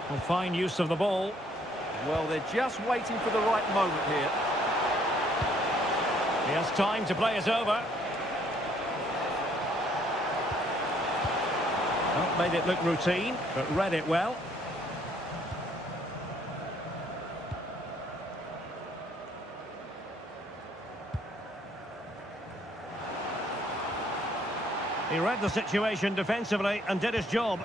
Well, fine use of the ball. Well, they're just waiting for the right moment here. He has time to play it over. Well, made it look routine, but read it well. He read the situation defensively and did his job.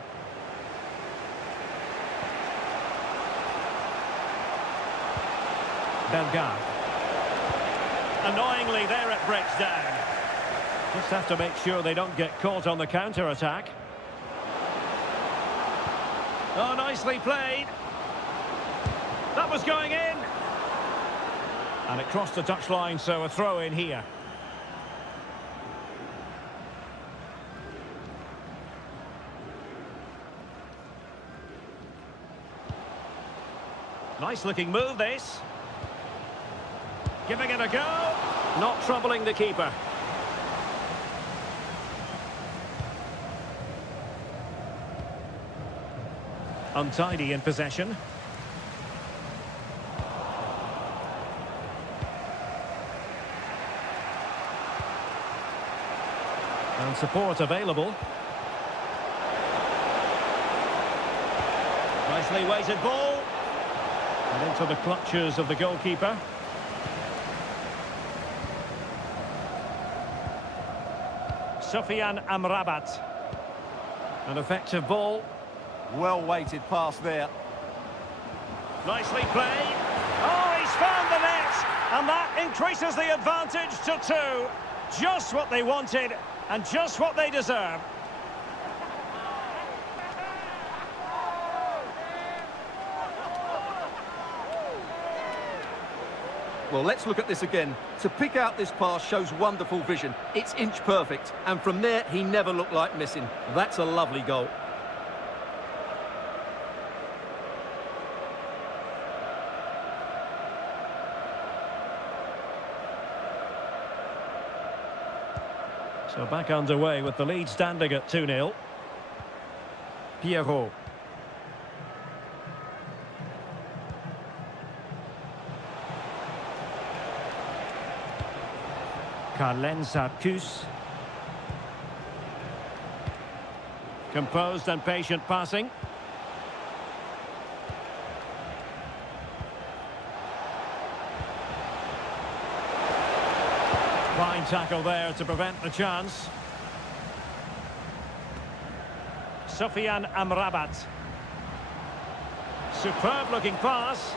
Bellegarde. Annoyingly, there it breaks down. Just have to make sure they don't get caught on the counter-attack. Oh, nicely played. That was going in. And it crossed the touchline, so a throw in here. Nice looking move, this. Giving it a go. Not troubling the keeper. Untidy in possession. And support available. Nicely weighted ball. And into the clutches of the goalkeeper. Sofiane Amrabat. An effective ball. Well-weighted pass there. Nicely played. Oh, he's found the net. And that increases the advantage to 2. Just what they wanted and just what they deserve. Well, let's look at this again. To pick out this pass shows wonderful vision. It's inch perfect. And from there, he never looked like missing. That's a lovely goal. So back underway with the lead standing at 2-0. Pierrot. Sarkus. Composed and patient passing. Fine tackle there to prevent the chance. Sofiane Amrabat. Superb looking pass.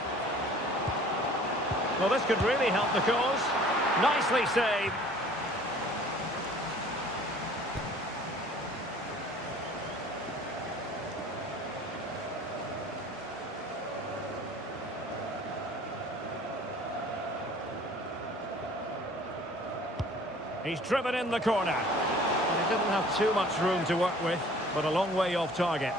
Well, this could really help the cause. Nicely saved. He's driven in the corner. And he didn't have too much room to work with, but a long way off target.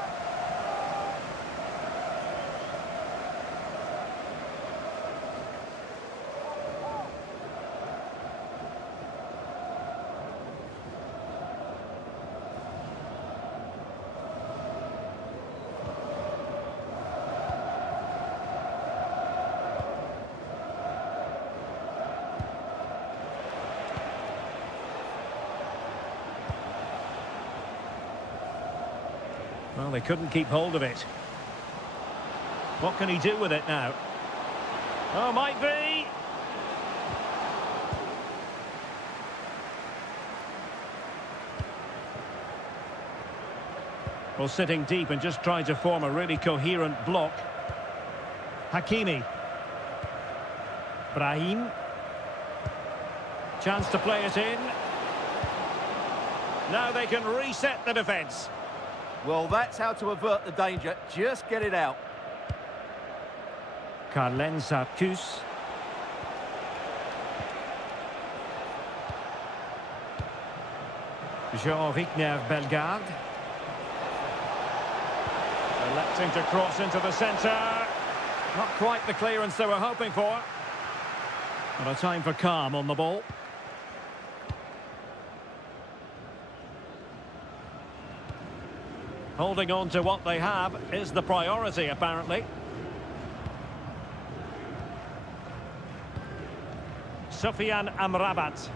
Well, they couldn't keep hold of it. What can he do with it now? Oh, might be. Well, sitting deep and just trying to form a really coherent block. Hakimi. Brahim. Chance to play it in. Now they can reset the defence. Well, that's how to avert the danger. Just get it out. Sarkus. Jean-Victor Bellegarde. Electing to cross into the centre. Not quite the clearance they were hoping for. But a time for calm on the ball. Holding on to what they have is the priority, apparently. Sofiane Amrabat.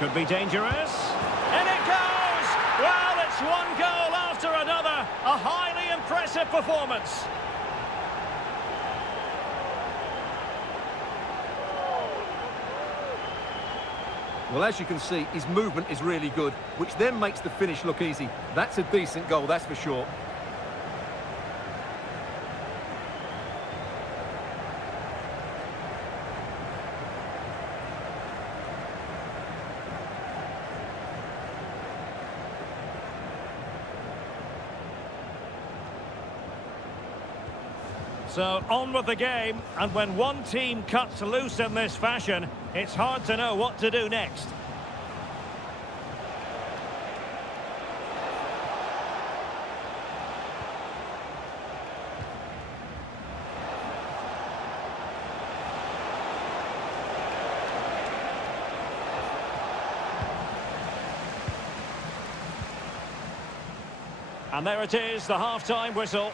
Could be dangerous. And it goes! Well, it's one goal after another. A highly impressive performance. Well, as you can see, his movement is really good, which then makes the finish look easy. That's a decent goal, that's for sure. So on with the game, and when one team cuts loose in this fashion, it's hard to know what to do next. And there it is, the half-time whistle.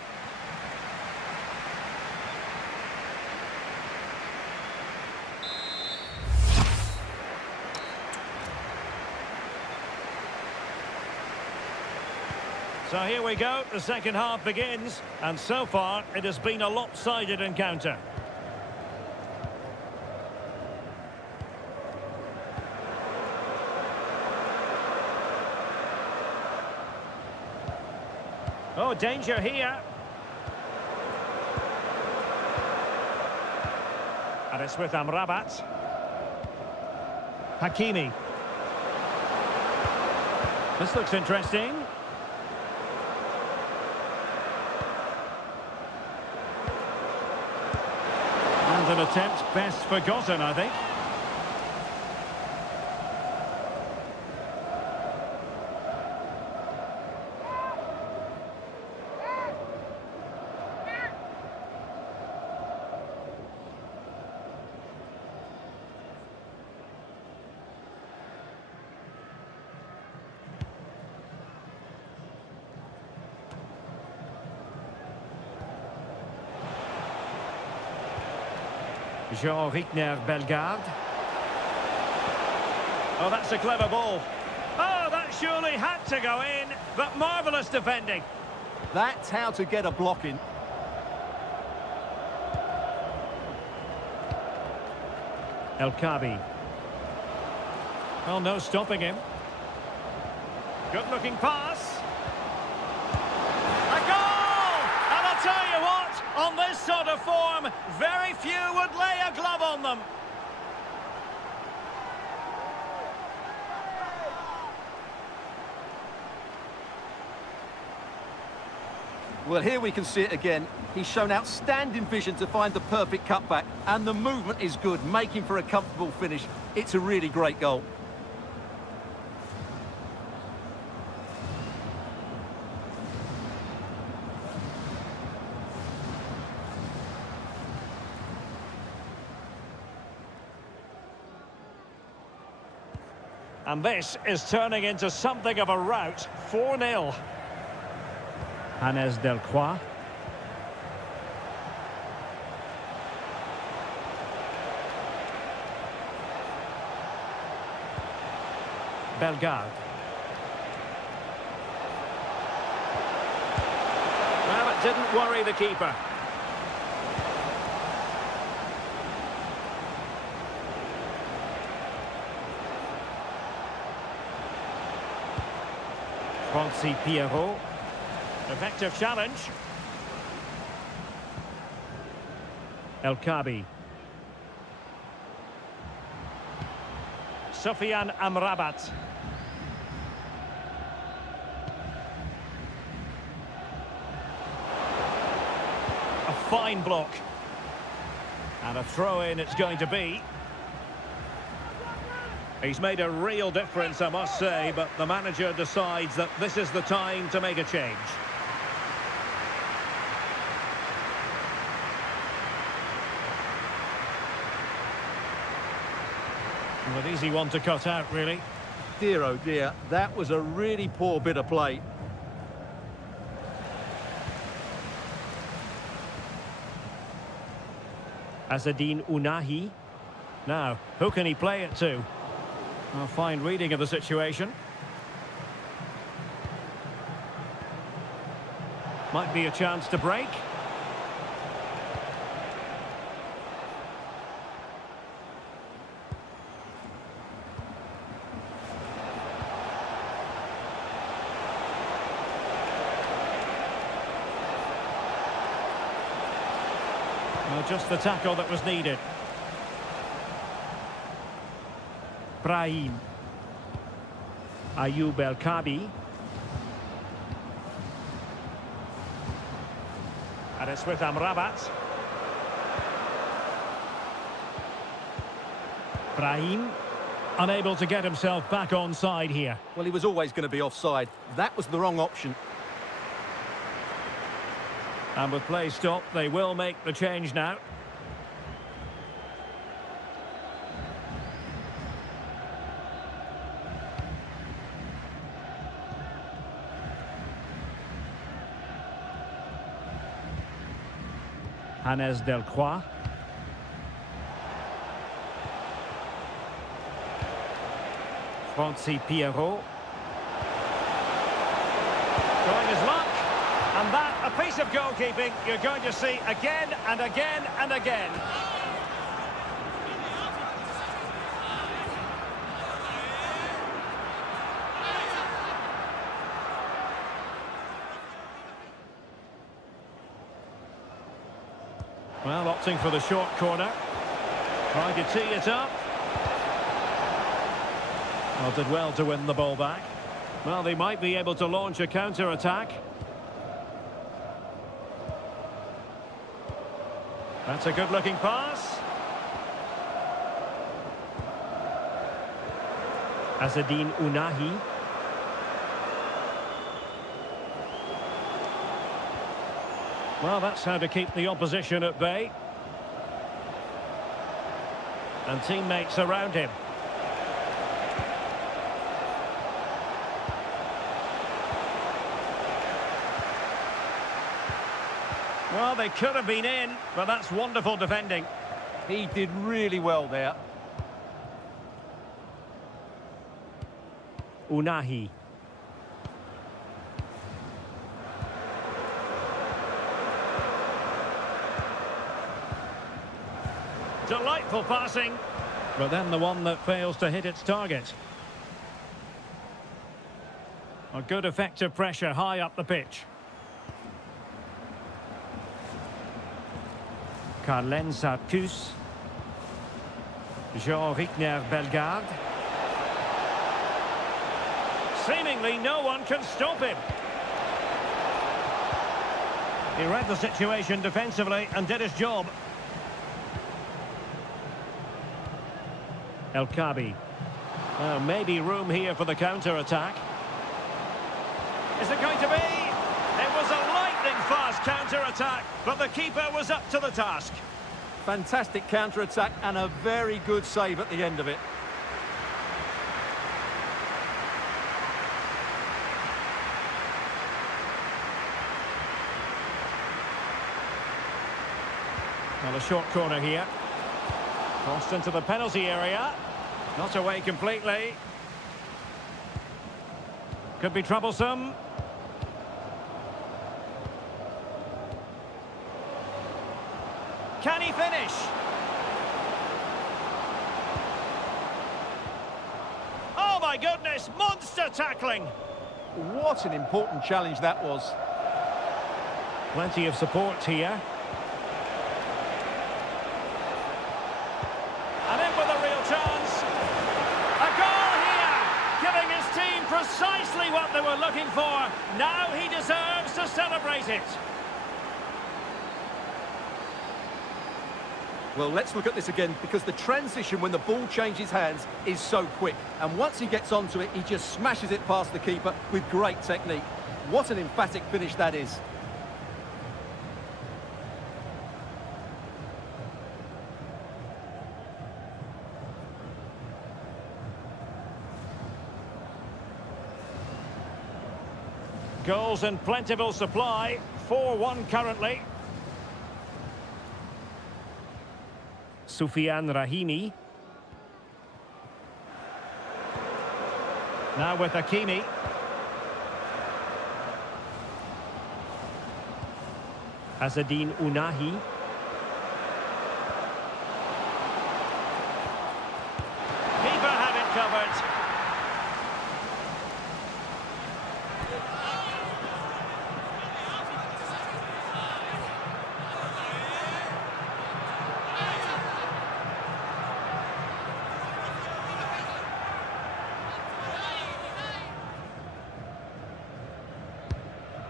So here we go, the second half begins, and so far it has been a lopsided encounter. Oh, danger here. And it's with Amrabat. Hakimi. This looks interesting. And an attempt best forgotten, I think. Jean-Rickner Bellegarde. Oh, that's a clever ball. Oh, that surely had to go in, but marvellous defending. That's how to get a block in. El Kabi. Well, no stopping him. Good-looking pass. A goal! And I'll tell you what, on this sort of form, very few would lay a glove on them. Well, here we can see it again. He's shown outstanding vision to find the perfect cutback, and the movement is good, making for a comfortable finish. It's a really great goal. And this is turning into something of a rout. 4-0. Hannes Delcroix. Bellegarde. Well, it didn't worry the keeper. Francis Pierrot. Effective challenge. El Kabi. Sofiane Amrabat. A fine block. And a throw-in it's going to be. He's made a real difference, I must say, but the manager decides that this is the time to make a change. An easy one to cut out, really. Dear, oh dear, that was a really poor bit of play. Azzedine Ounahi. Now, who can he play it to? A fine reading of the situation. Might be a chance to break. Well, just the tackle that was needed. Brahim. Ayoub El Kabi. And it's with Amrabat. Brahim. Unable to get himself back on side here. Well, he was always going to be offside. That was the wrong option. And with play stopped, they will make the change now. Hannes Delcroix. Francis Pierrot. Showing his luck. And that, a piece of goalkeeping you're going to see again and again and again. Well, opting for the short corner. Trying to tee it up. Well, did well to win the ball back. Well, they might be able to launch a counter-attack. That's a good-looking pass. Azzedine Ounahi. Well, that's how to keep the opposition at bay. And teammates around him. Well, they could have been in, but that's wonderful defending. He did really well there. Unahi. Delightful passing. But then the one that fails to hit its target. A good effective pressure high up the pitch. Carlen Sarkus. Jean-Rickner Bellegarde. Seemingly no one can stop him. He read the situation defensively and did his job. El Kabi. Maybe room here for the counter-attack. Is it going to be? It was a lightning-fast counter-attack, but the keeper was up to the task. Fantastic counter-attack and a very good save at the end of it. Well, a short corner here. Crossed into the penalty area. Not away completely. Could be troublesome. Can he finish? Oh my goodness, monster tackling. What an important challenge that was. Plenty of support here. And in with a real chance. A goal here, giving his team precisely what they were looking for. Now he deserves to celebrate it. Well, let's look at this again, because the transition when the ball changes hands is so quick. And once he gets onto it, he just smashes it past the keeper with great technique. What an emphatic finish that is. Goals in plentiful supply, 4-1 currently. Soufiane Rahimi. Now with Hakimi. Azzedine Ounahi. Keeper had it covered.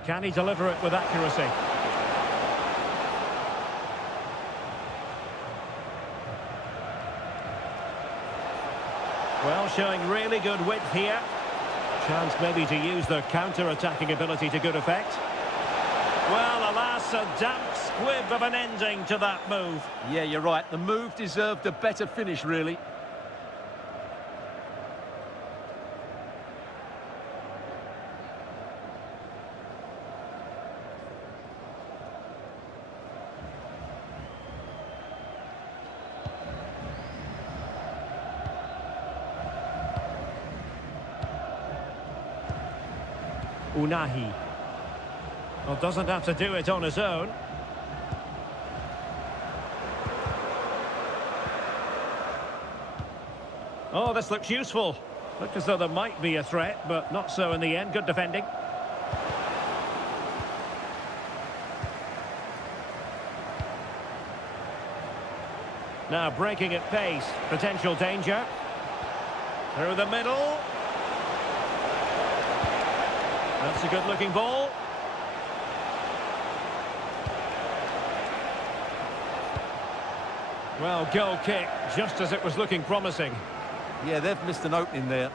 Can he deliver it with accuracy? Well, showing really good width here. Chance maybe to use their counter-attacking ability to good effect. Well, alas, a damp squib of an ending to that move. Yeah, you're right. The move deserved a better finish, really. Ounahi. Well, doesn't have to do it on his own. Oh, this looks useful. Looked as though there might be a threat, but not so in the end. Good defending. Now breaking at pace. Potential danger. Through the middle. That's a good-looking ball. Well, goal kick, just as it was looking promising. Yeah, they've missed an opening there.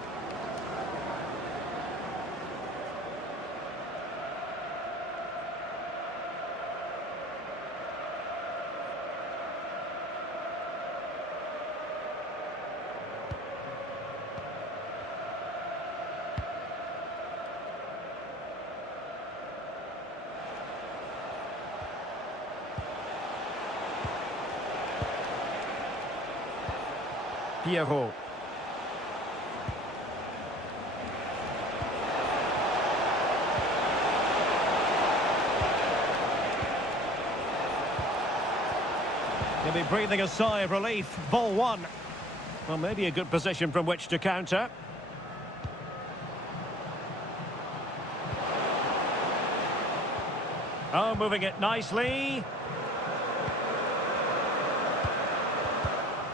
Pierrot. He'll be breathing a sigh of relief. Ball one. Well, maybe a good position from which to counter. Oh, moving it nicely.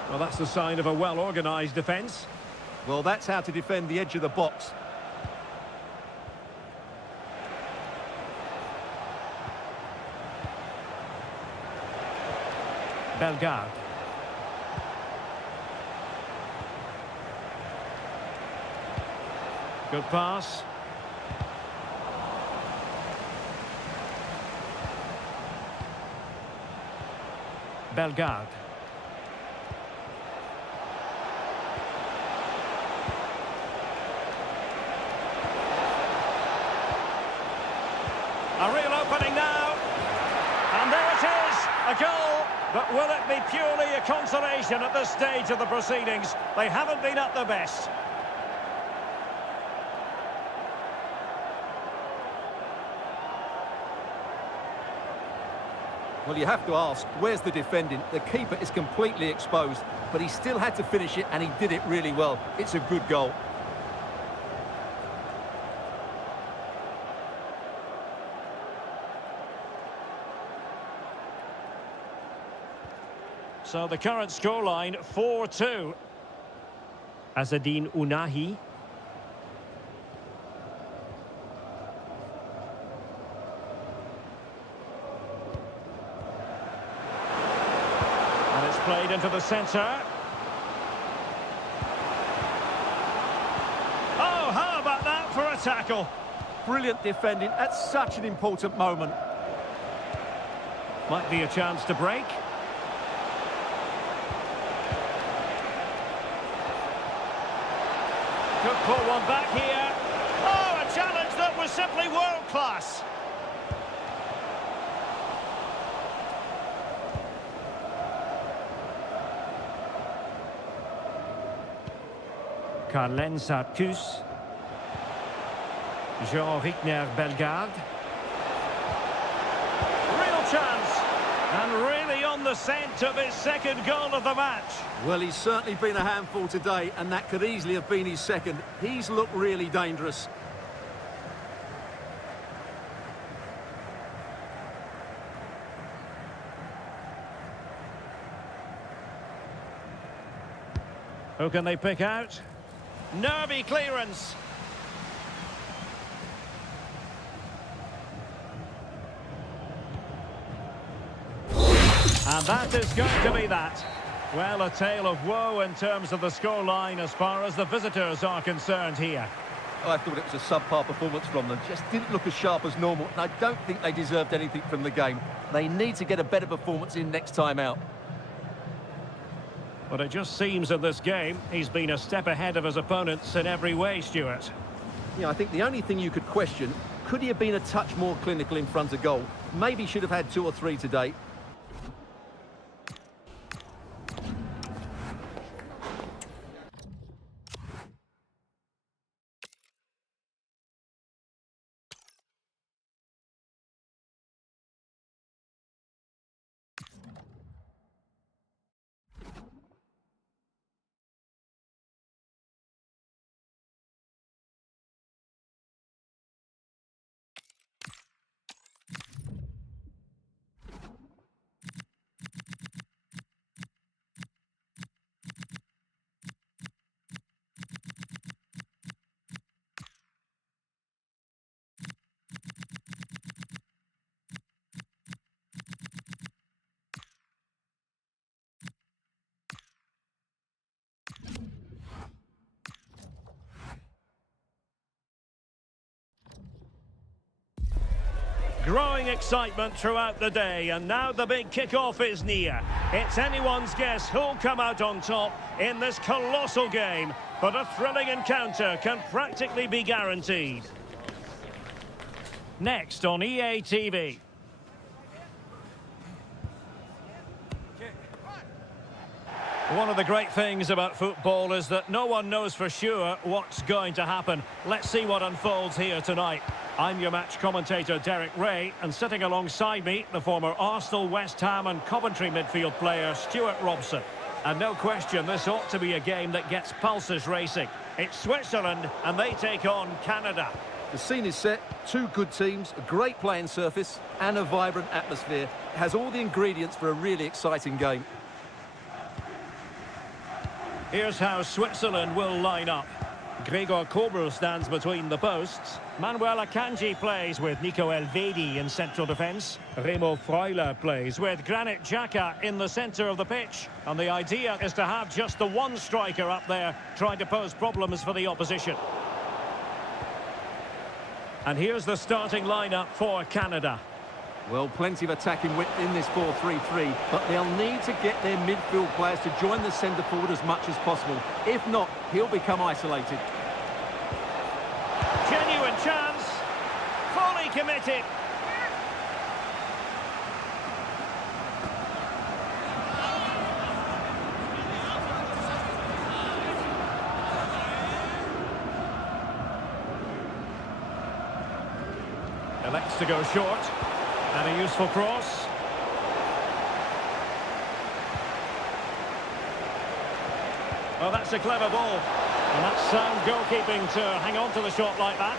Well, that's the sign of a well-organised defence. Well, that's how to defend the edge of the box. Bellegarde. Good pass. Bellegarde. A real opening now. And there it is, a goal. But will it be purely a consolation at this stage of the proceedings? They haven't been at their best. Well, you have to ask, where's the defending? The keeper is completely exposed, but he still had to finish it, and he did it really well. It's a good goal. So the current scoreline, 4-2. Azzedine Ounahi. And it's played into the centre. Oh, how about that for a tackle? Brilliant defending at such an important moment. Might be a chance to break. Could pull one back here. Oh, a challenge that was simply world-class. Carlen Sarkus. Jean-Rickner Bellegarde. Real chance. And really on the scent of his second goal of the match. Well, he's certainly been a handful today, and that could easily have been his second. He's looked really dangerous. Who can they pick out? Nervy clearance. And that is going to be that. Well, a tale of woe in terms of the scoreline as far as the visitors are concerned here. I thought it was a subpar performance from them. Just didn't look as sharp as normal, and I don't think they deserved anything from the game. They need to get a better performance in next time out. But it just seems in this game, he's been a step ahead of his opponents in every way, Stuart. Yeah, I think the only thing you could question, could he have been a touch more clinical in front of goal? Maybe should have had 2 or 3 today. Growing excitement throughout the day, and now the big kick-off is near. It's anyone's guess who'll come out on top in this colossal game, but a thrilling encounter can practically be guaranteed. Next on EA TV. One of the great things about football is that no one knows for sure what's going to happen. Let's see what unfolds here tonight. I'm your match commentator, Derek Ray, and sitting alongside me, the former Arsenal, West Ham and Coventry midfield player, Stuart Robson. And no question, this ought to be a game that gets pulses racing. It's Switzerland, and they take on Canada. The scene is set, two good teams, a great playing surface and a vibrant atmosphere. It has all the ingredients for a really exciting game. Here's how Switzerland will line up. Gregor Kobel stands between the posts. Manuel Akanji plays with Nico Elvedi in central defence. Remo Freuler plays with Granit Xhaka in the centre of the pitch. And the idea is to have just the one striker up there trying to pose problems for the opposition. And here's the starting lineup for Canada. Well, plenty of attacking width in this 4-3-3, but they'll need to get their midfield players to join the centre forward as much as possible. If not, he'll become isolated. Genuine chance. Fully committed. Elects to go short. And a useful cross. Well, that's a clever ball. And that's sound goalkeeping to hang on to the shot like that.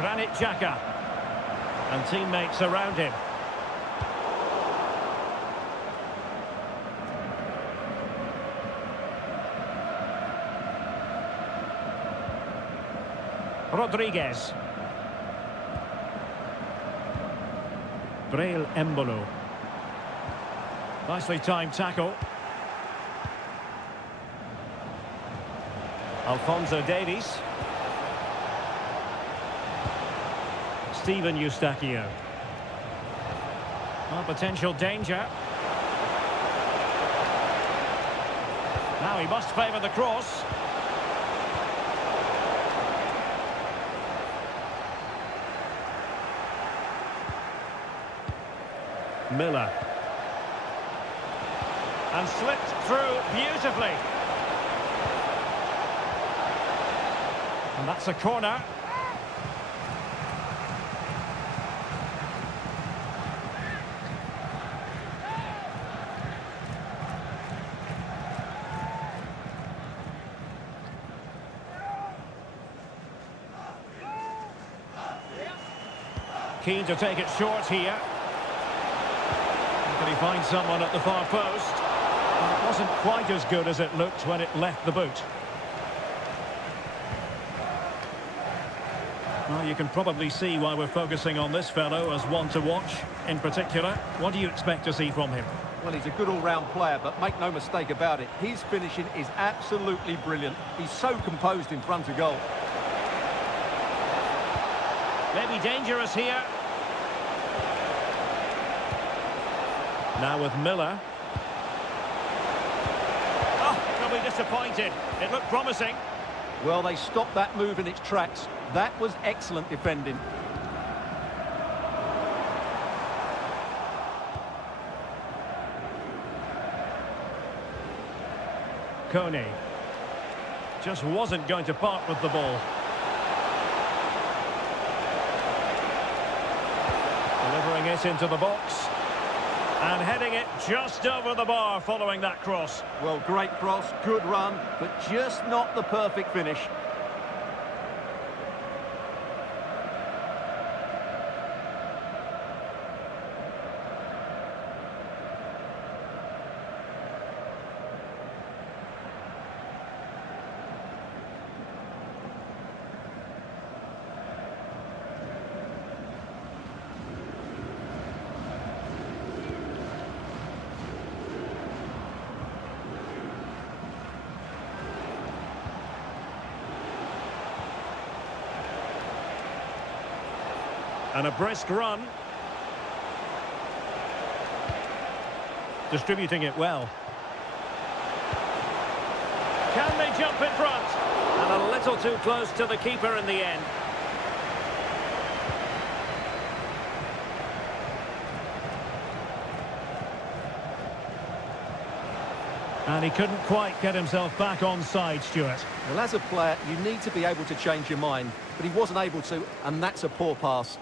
Granit Xhaka. And teammates around him. Rodriguez. Braille Embolo. Nicely timed tackle. Alphonso Davies. Steven Eustachio. Oh, potential danger. Now he must favour the cross. Miller. And slipped through beautifully. And that's a corner. Keen to take it short here. Can he find someone at the far post? Well, it wasn't quite as good as it looked when it left the boot. Well, you can probably see why we're focusing on this fellow as one to watch. In particular, what do you expect to see from him? Well, he's a good all-round player, but make no mistake about it, his finishing is absolutely brilliant. He's so composed in front of goal. Maybe dangerous here. Now with Miller. Oh, they'll be disappointed. It looked promising. Well, they stopped that move in its tracks. That was excellent defending. Kone. Just wasn't going to part with the ball. Delivering it into the box. And heading it just over the bar following that cross. Well, great cross, good run, but just not the perfect finish. And a brisk run. Distributing it well. Can they jump in front? And a little too close to the keeper in the end. And he couldn't quite get himself back on side, Stuart. Well, as a player, you need to be able to change your mind, but he wasn't able to, and that's a poor pass.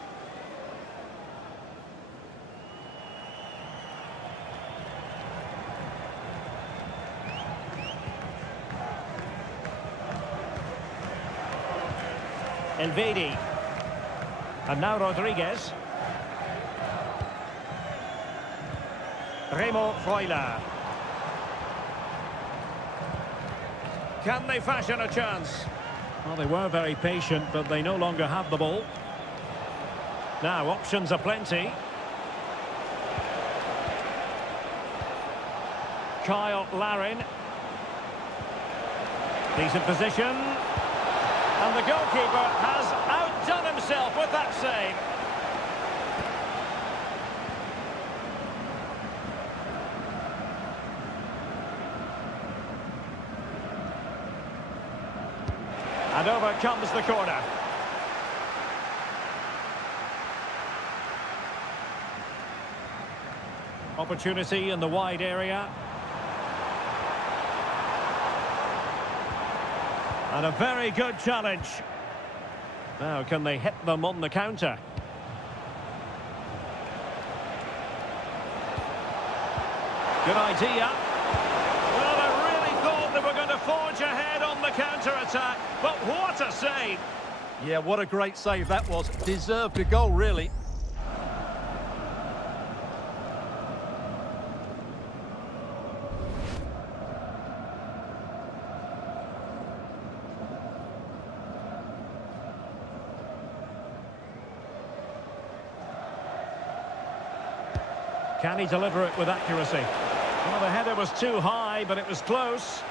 Elvedi. And now Rodriguez. Remo Freuler. Can they fashion a chance? Well, they were very patient, but they no longer have the ball. Now, options are plenty. Kyle Larin. Decent position. And the goalkeeper has outdone himself with that save. And over comes the corner. Opportunity in the wide area. And a very good challenge. Now, can they hit them on the counter? Good idea. Well, I really thought they were going to forge ahead on the counter-attack, but what a save! Yeah, what a great save that was. Deserved a goal, really. Can he deliver it with accuracy? Well, the header was too high, but it was close.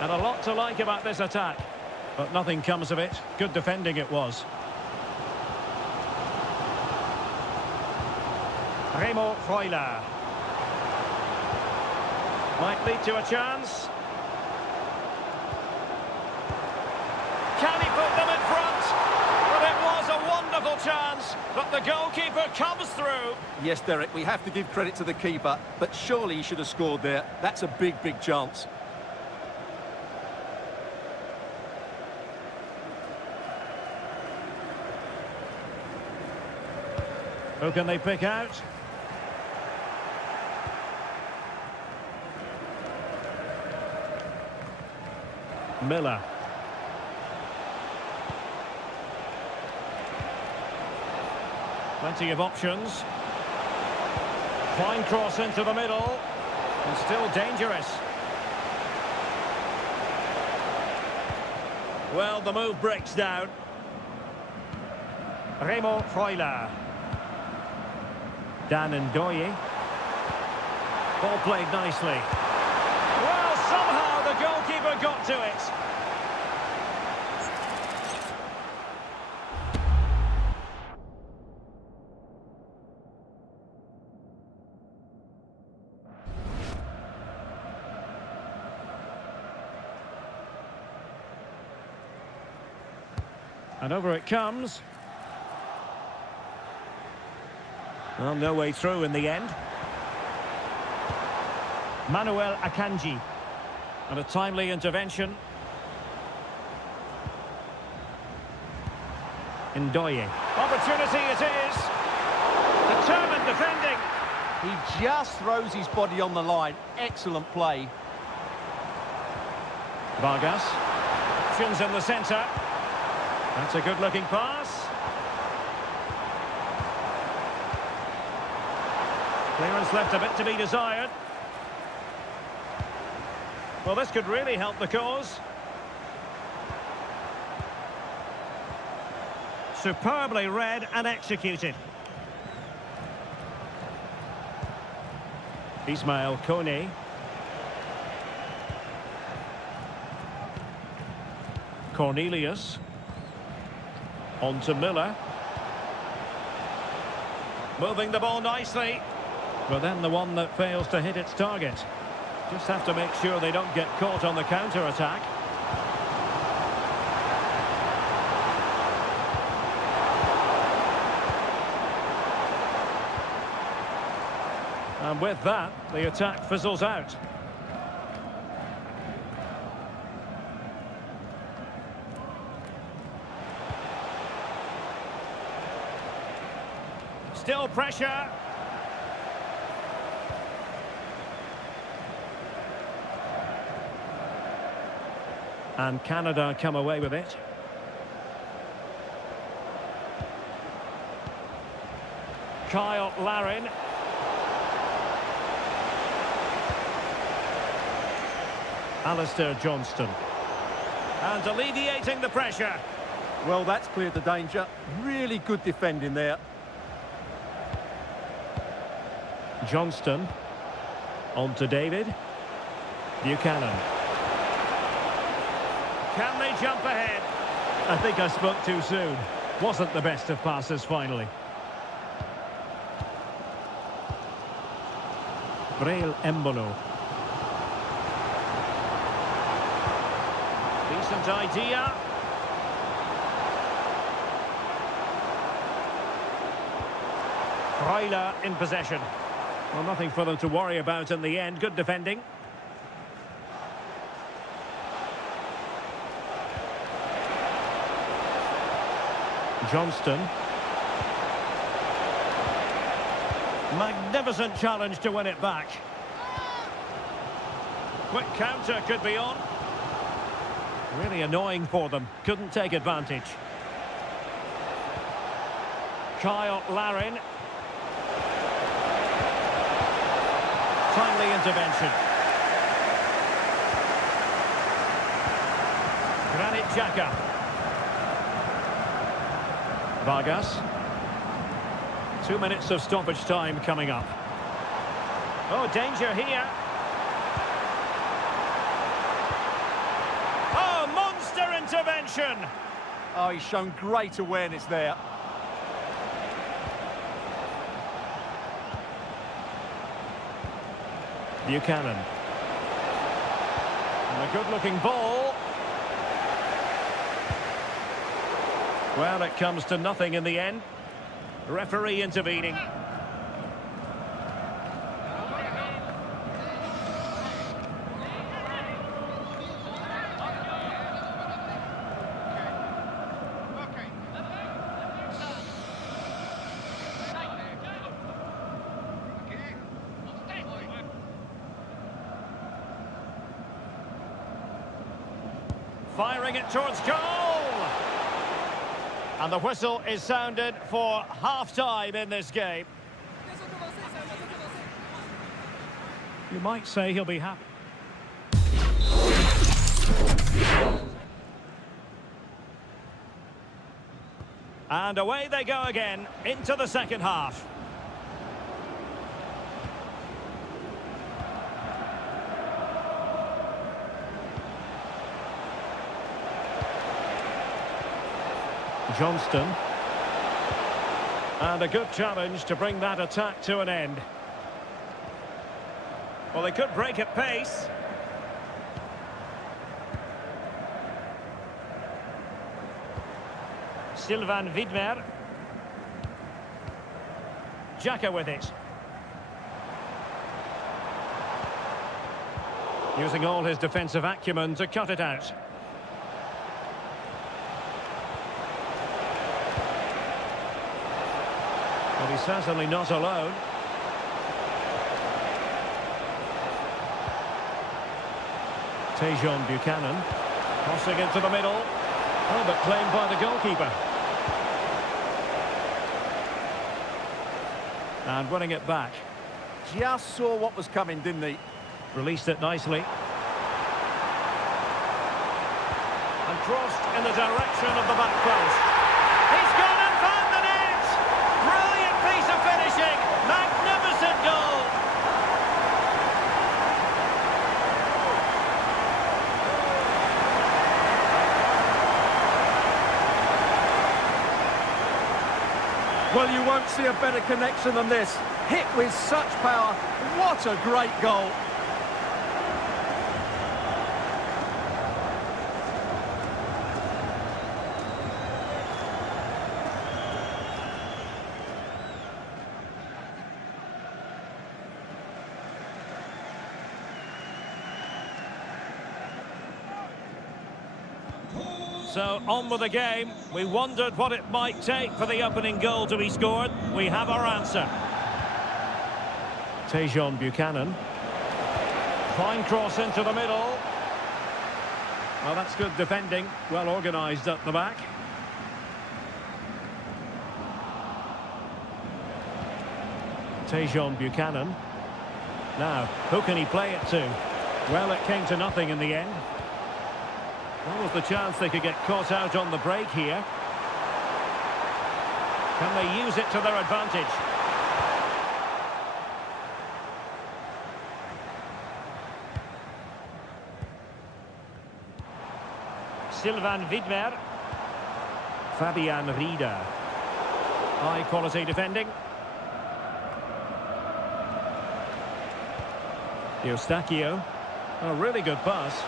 And a lot to like about this attack. But nothing comes of it. Good defending it was. Remo Freuler. Might lead to a chance. Can he put them in front? But it was a wonderful chance. But the goalkeeper comes through. Yes, Derek, we have to give credit to the keeper, but surely he should have scored there. That's a big, big chance. Who can they pick out? Miller. Plenty of options. Fine cross into the middle. And still dangerous. Well, the move breaks down. Remo Freuler. Dan Ndoye. Ball played nicely. Well, somehow the goalkeeper got to it. And over it comes. Well, no way through in the end. Manuel Akanji. And a timely intervention. Ndoye. Opportunity it is. Determined defending. He just throws his body on the line. Excellent play. Vargas. Options in the centre. That's a good-looking pass. Clearance left a bit to be desired. Well, this could really help the cause. Superbly read and executed. Ismail Kone. Cornelius. On to Miller. Moving the ball nicely. But then the one that fails to hit its target. Just have to make sure they don't get caught on the counter-attack. And with that, the attack fizzles out. Still pressure. And Canada come away with it. Kyle Larin. Alistair Johnston. And alleviating the pressure. Well, that's cleared the danger. Really good defending there. Johnston. On to David. Buchanan. Can they jump ahead? I think I spoke too soon. Wasn't the best of passes finally. Braille Embolo. Decent idea. Freuler in possession. Well, nothing for them to worry about in the end. Good defending. Johnston. Magnificent challenge to win it back. Quick counter could be on. Really annoying for them. Couldn't take advantage. Kyle Larin. Timely intervention. Granit Xhaka. Vargas. 2 minutes of stoppage time coming up. Oh, danger here. Oh, monster intervention. Oh, he's shown great awareness there. Buchanan. And a good-looking ball. Well, it comes to nothing in the end. Referee intervening. Firing it towards goal! And the whistle is sounded for half-time in this game. You might say he'll be happy. And away they go again, into the second half. Johnston. And a good challenge to bring that attack to an end. Well, they could break at pace. Sylvain Widmer. Xhaka with it. Using all his defensive acumen to cut it out. But he's certainly not alone. Tejon Buchanan. Crossing into the middle. Oh, but claimed by the goalkeeper. And winning it back. Just saw what was coming, didn't he? Released it nicely. And crossed in the direction of the back post. He's gone and found the net! Brilliant piece of finishing! Magnificent goal! Well, you won't see a better connection than this. Hit with such power. What a great goal. So, on with the game. We wondered what it might take for the opening goal to be scored. We have our answer. Tejon Buchanan. Fine cross into the middle. Well, that's good defending. Well organised at the back. Tejon Buchanan. Now, who can he play it to? Well, it came to nothing in the end. What was the chance they could get caught out on the break here? Can they use it to their advantage? Sylvain Widmer. Fabian Rieder. High quality defending. Eustachio. A really good pass.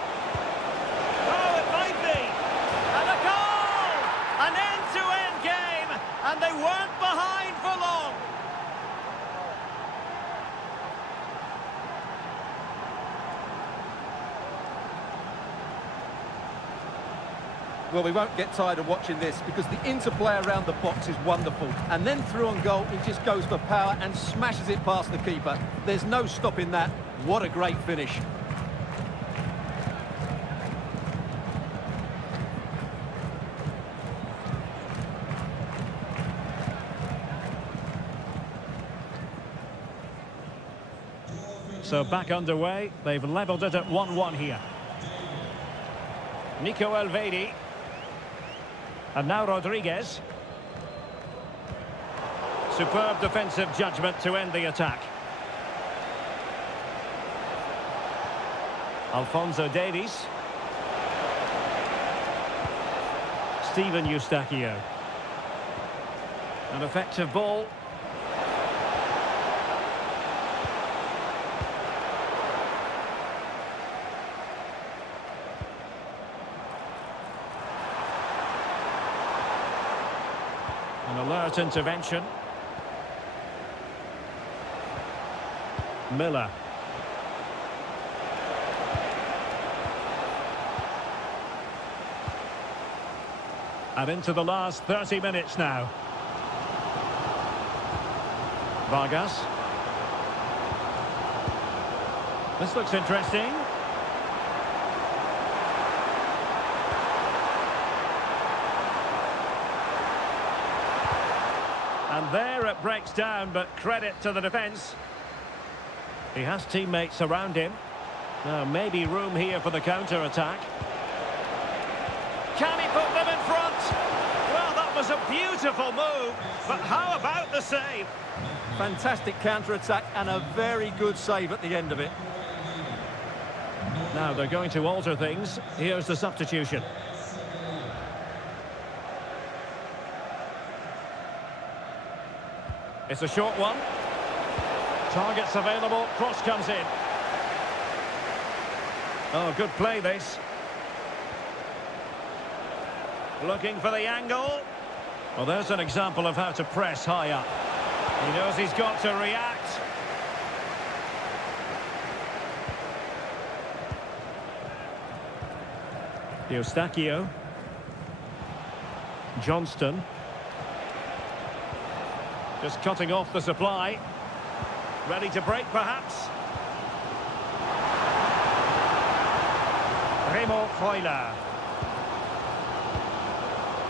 And they weren't behind for long. Well, we won't get tired of watching this because the interplay around the box is wonderful. And then through on goal, he just goes for power and smashes it past the keeper. There's no stopping that. What a great finish. So back underway. They've levelled it at 1-1 here. Nico Elvedi. And now Rodriguez. Superb defensive judgment to end the attack. Alphonso Davies. Steven Eustachio. An effective ball. An alert intervention. Miller. And into the last 30 minutes now. Vargas. This looks interesting. And there it breaks down, but credit to the defence. He has teammates around him. Now maybe room here for the counter-attack. Can he put them in front? Well, that was a beautiful move, but how about the save? Fantastic counter-attack and a very good save at the end of it. Now they're going to alter things. Here's the substitution. It's a short one. Targets available. Cross comes in. Oh, good play this. Looking for the angle. Well, there's an example of how to press high up. He knows he's got to react. Eustachio. Johnston. Just cutting off the supply. Ready to break, perhaps. Remo Freuler.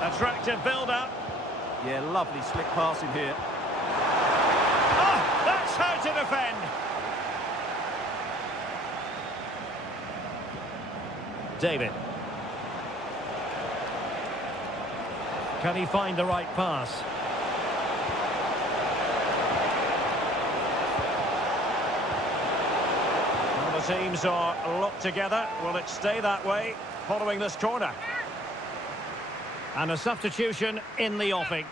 Attractive build-up. Yeah, lovely slick passing here. Oh, that's how to defend. David. Can he find the right pass? Well, the teams are locked together. Will it stay that way following this corner? And a substitution in the offing.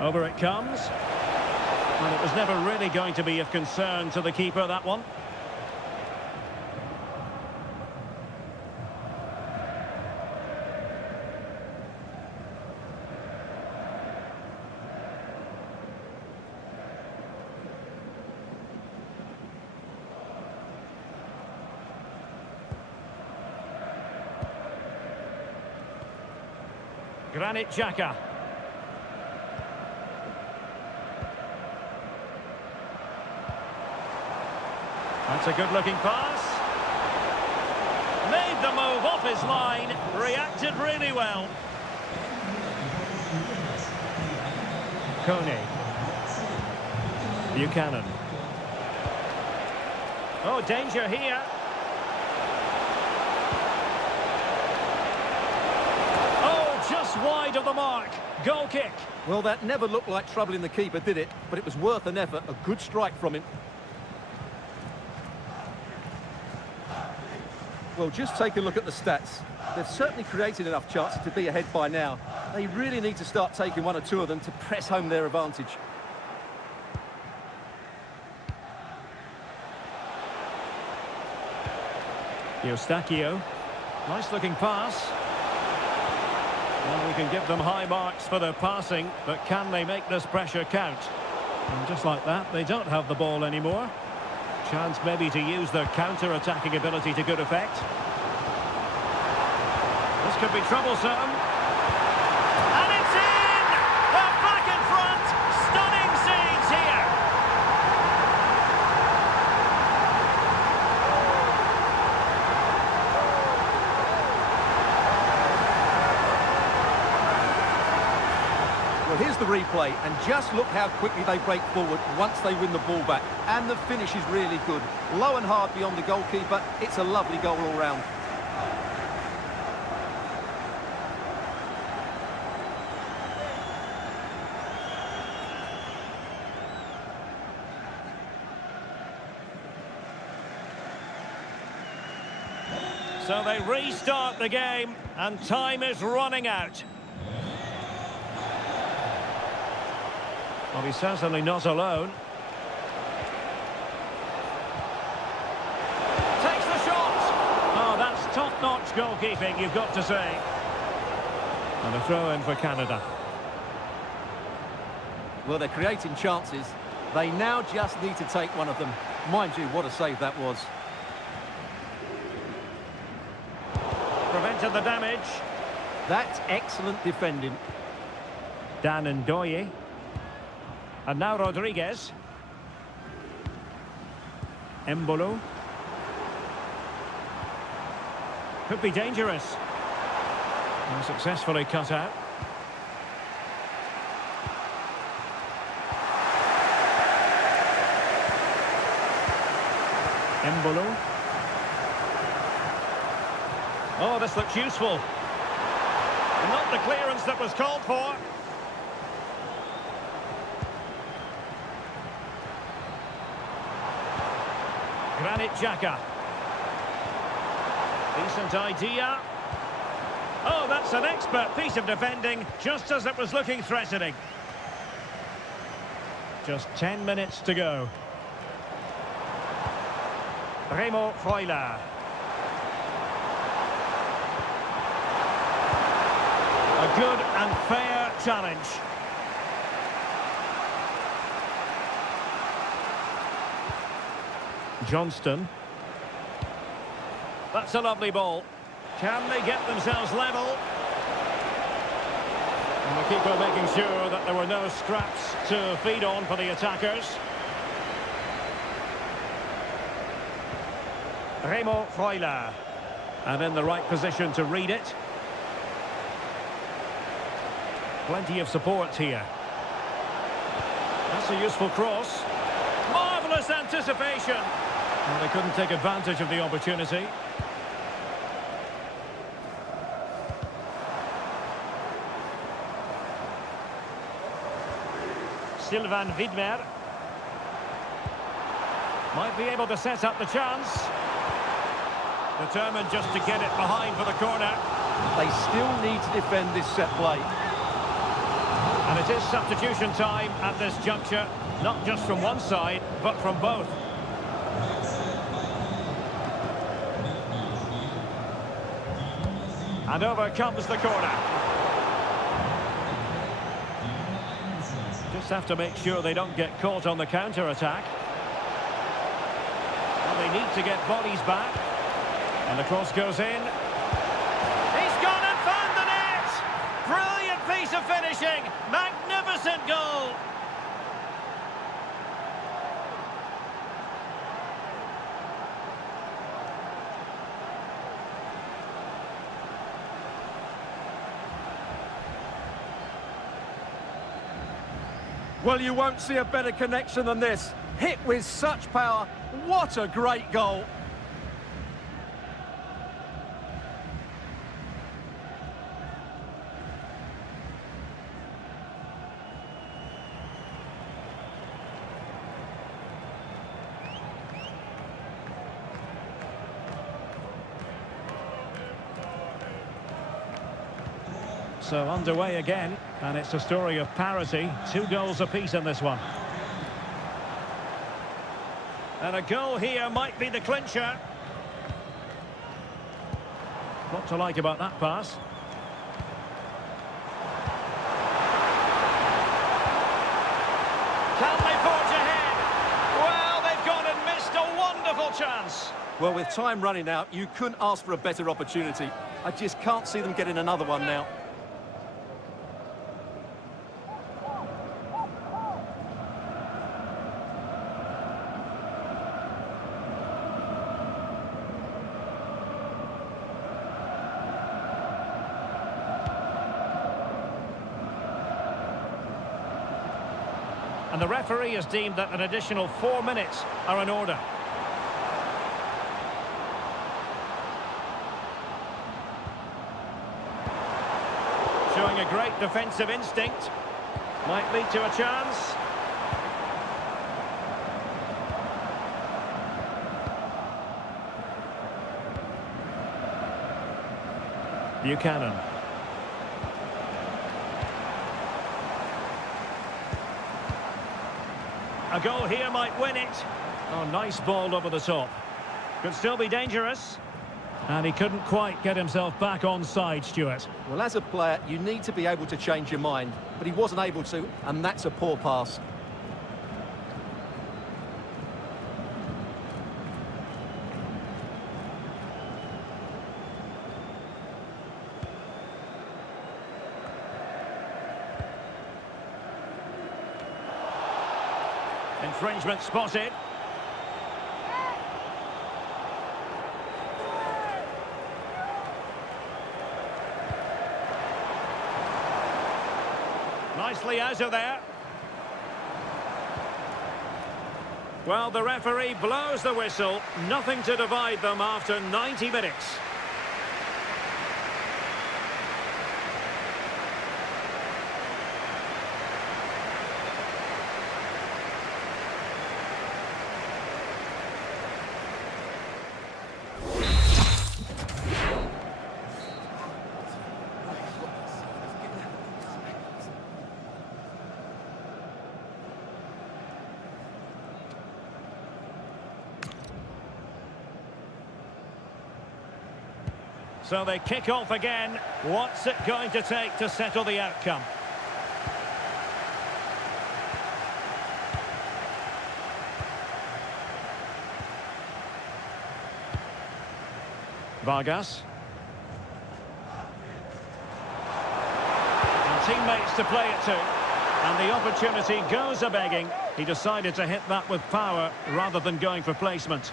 Over it comes. And it was never really going to be of concern to the keeper, that one. Granit Xhaka. That's a good-looking pass. Made the move off his line. Reacted really well. Kone. Buchanan. Oh, danger here. Oh, just wide of the mark. Goal kick. Well, that never looked like troubling the keeper, did it? But it was worth an effort. A good strike from him. Well, just take a look at the stats. They've certainly created enough chances to be ahead by now. They really need to start taking one or two of them to press home their advantage. Eustachio. Nice looking pass. Well, we can give them high marks for their passing, but can they make this pressure count? And just like that, they don't have the ball anymore. Chance maybe to use their counter-attacking ability to good effect. This could be troublesome. And it's in! They're back in front! Stunning scenes here! Well, here's the replay, and just look how quickly they break forward once they win the ball back. And the finish is really good. Low and hard beyond the goalkeeper. It's a lovely goal all round. So they restart the game, and time is running out. Well, he's certainly not alone. Takes the shot! Oh, that's top-notch goalkeeping, you've got to say. And a throw-in for Canada. Well, they're creating chances. They now just need to take one of them. Mind you, what a save that was. Prevented the damage. That's excellent defending. Dan Ndoye. And now Rodriguez. Embolo. Could be dangerous. And successfully cut out. Embolo. Oh, this looks useful. Not the clearance that was called for. Granit Xhaka. Decent idea. Oh, that's an expert piece of defending, just as it was looking threatening. Just 10 minutes to go. Remo Freuler. A good and fair challenge. Johnston. That's a lovely ball. Can they get themselves level? And the keeper making sure that there were no scraps to feed on for the attackers. Remo Freuler. And in the right position to read it. Plenty of support here. That's a useful cross. Marvellous anticipation. Well, they couldn't take advantage of the opportunity. Sylvain Widmer. Might be able to set up the chance. Determined just to get it behind for the corner. They still need to defend this set play. And And it is substitution time at this juncture, not just from one side, but from both. And over comes the corner. Just have to make sure they don't get caught on the counter-attack. Well, they need to get bodies back. And the cross goes in. He's gone and found the net! Brilliant piece of finishing! Magnificent goal! Well, you won't see a better connection than this. Hit with such power. What a great goal. So underway again, and it's a story of parity. 2 goals apiece in this one. And a goal here might be the clincher. What to like about that pass? Can they forge ahead? Well, they've gone and missed a wonderful chance. Well, with time running out, you couldn't ask for a better opportunity. I just can't see them getting another one now. And the referee has deemed that an additional 4 minutes are in order. Showing a great defensive instinct. Might lead to a chance. Buchanan. A goal here might win it. Oh, nice ball over the top. Could still be dangerous. And he couldn't quite get himself back on side, Stuart. Well, as a player, you need to be able to change your mind, but he wasn't able to, and that's a poor pass. Infringement spotted. Nicely out of there. Well, the referee blows the whistle. Nothing to divide them after 90 minutes. So they kick off again. What's it going to take to settle the outcome? Vargas. And teammates to play it to. And the opportunity goes a-begging. He decided to hit that with power rather than going for placement.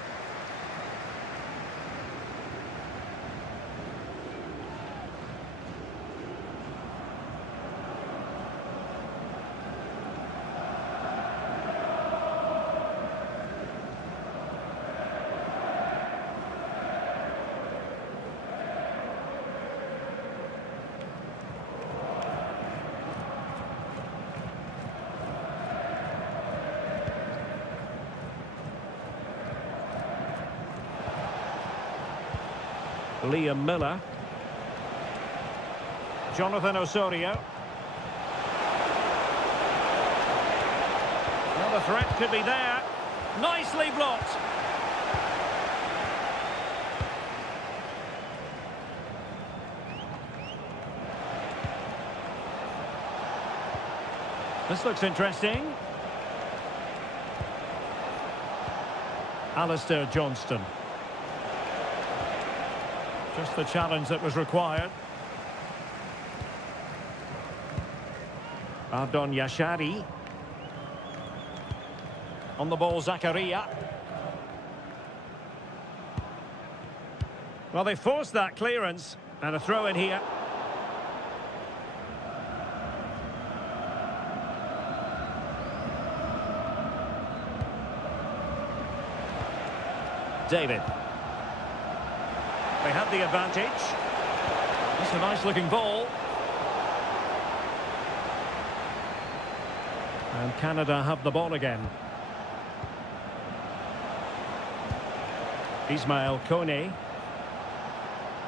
Liam Miller. Jonathan Osorio. the threat could be there. Nicely blocked. This looks interesting. Alistair Johnston. Just the challenge that was required. Ardon Yashari. On the ball, Zakaria. Well, they forced that clearance. And a throw in here. David. They had the advantage. It's a nice-looking ball. And Canada have the ball again. Ismail Kone.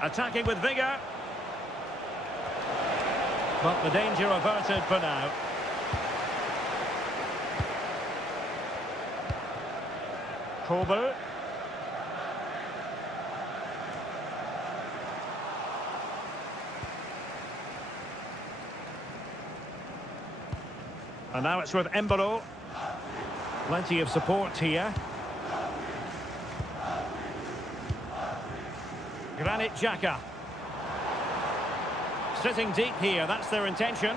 Attacking with vigour. But the danger averted for now. Kober. And now it's with Embolo. Plenty of support here. Granit Xhaka. Sitting deep here, that's their intention.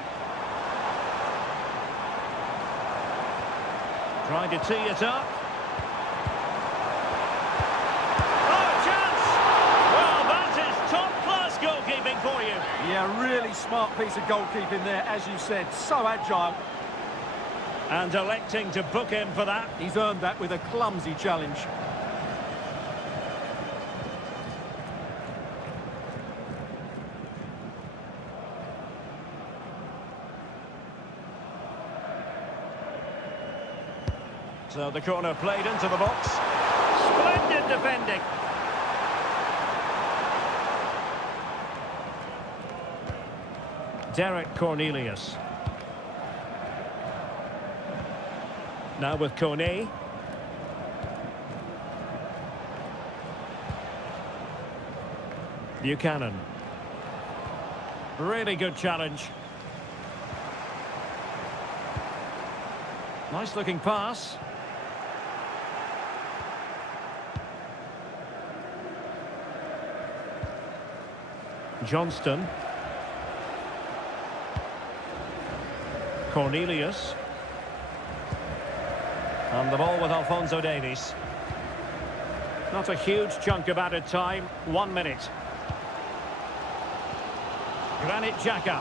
Trying to tee it up. Oh, chance! Well, that is top-class goalkeeping for you. Yeah, really smart piece of goalkeeping there, as you said. So agile. And electing to book him for that. He's earned that with a clumsy challenge. So the corner played into the box. Splendid defending. Derek Cornelius. Now with Kone. Buchanan. Really good challenge. Nice looking pass. Johnston. Cornelius. And the ball with Alphonso Davies. Not a huge chunk of added time. 1 minute. Granit Xhaka.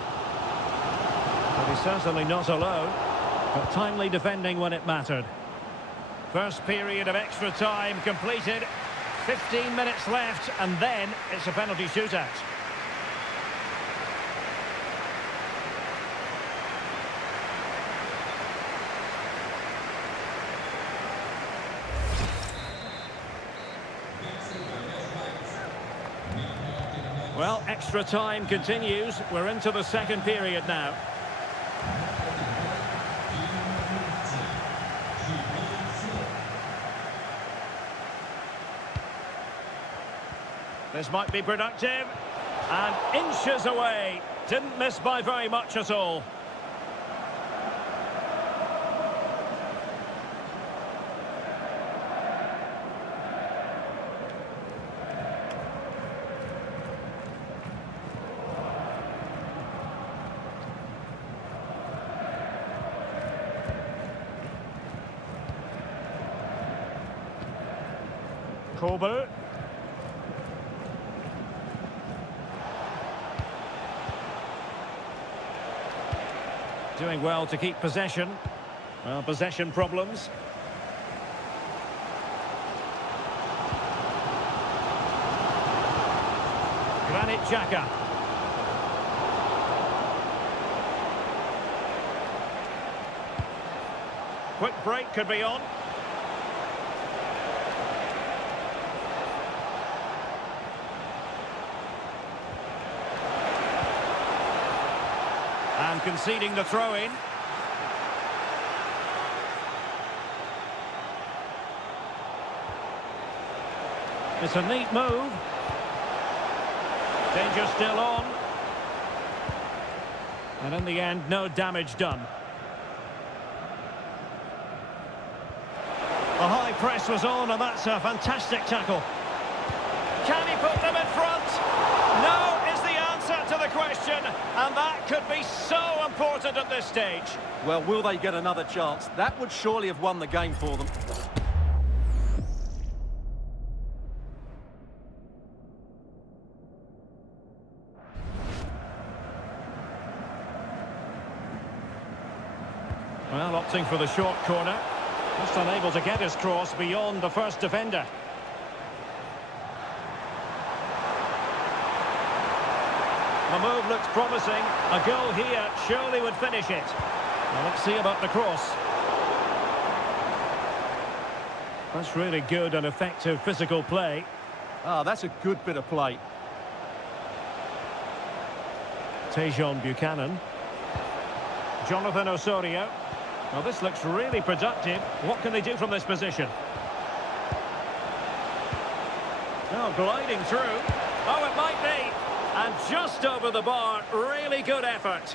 But he's certainly not alone. But timely defending when it mattered. First period of extra time completed. 15 minutes left, and then it's a penalty shootout. Well, extra time continues. We're into the second period now. This might be productive. And inches away. Didn't miss by very much at all. Kober. Doing well to keep possession. Well, possession problems. Granit Xhaka. Quick break could be on. And conceding the throw-in. It's a neat move. Danger still on. And in the end, no damage done. The high press was on, and that's a fantastic tackle. Can he put them in front? No is the answer to the question, and that could be so important at this stage. Well, will they get another chance? That would surely have won the game for them. Well, opting for the short corner. Just unable to get his cross beyond the first defender. The move looks promising. A goal here surely would finish it. Well, let's see about the cross. That's really good and effective physical play. Ah, that's a good bit of play. Tejon Buchanan. Jonathan Osorio. Well, this looks really productive. What can they do from this position? Oh, gliding through. Oh, it might be. And just over the bar. Really good effort.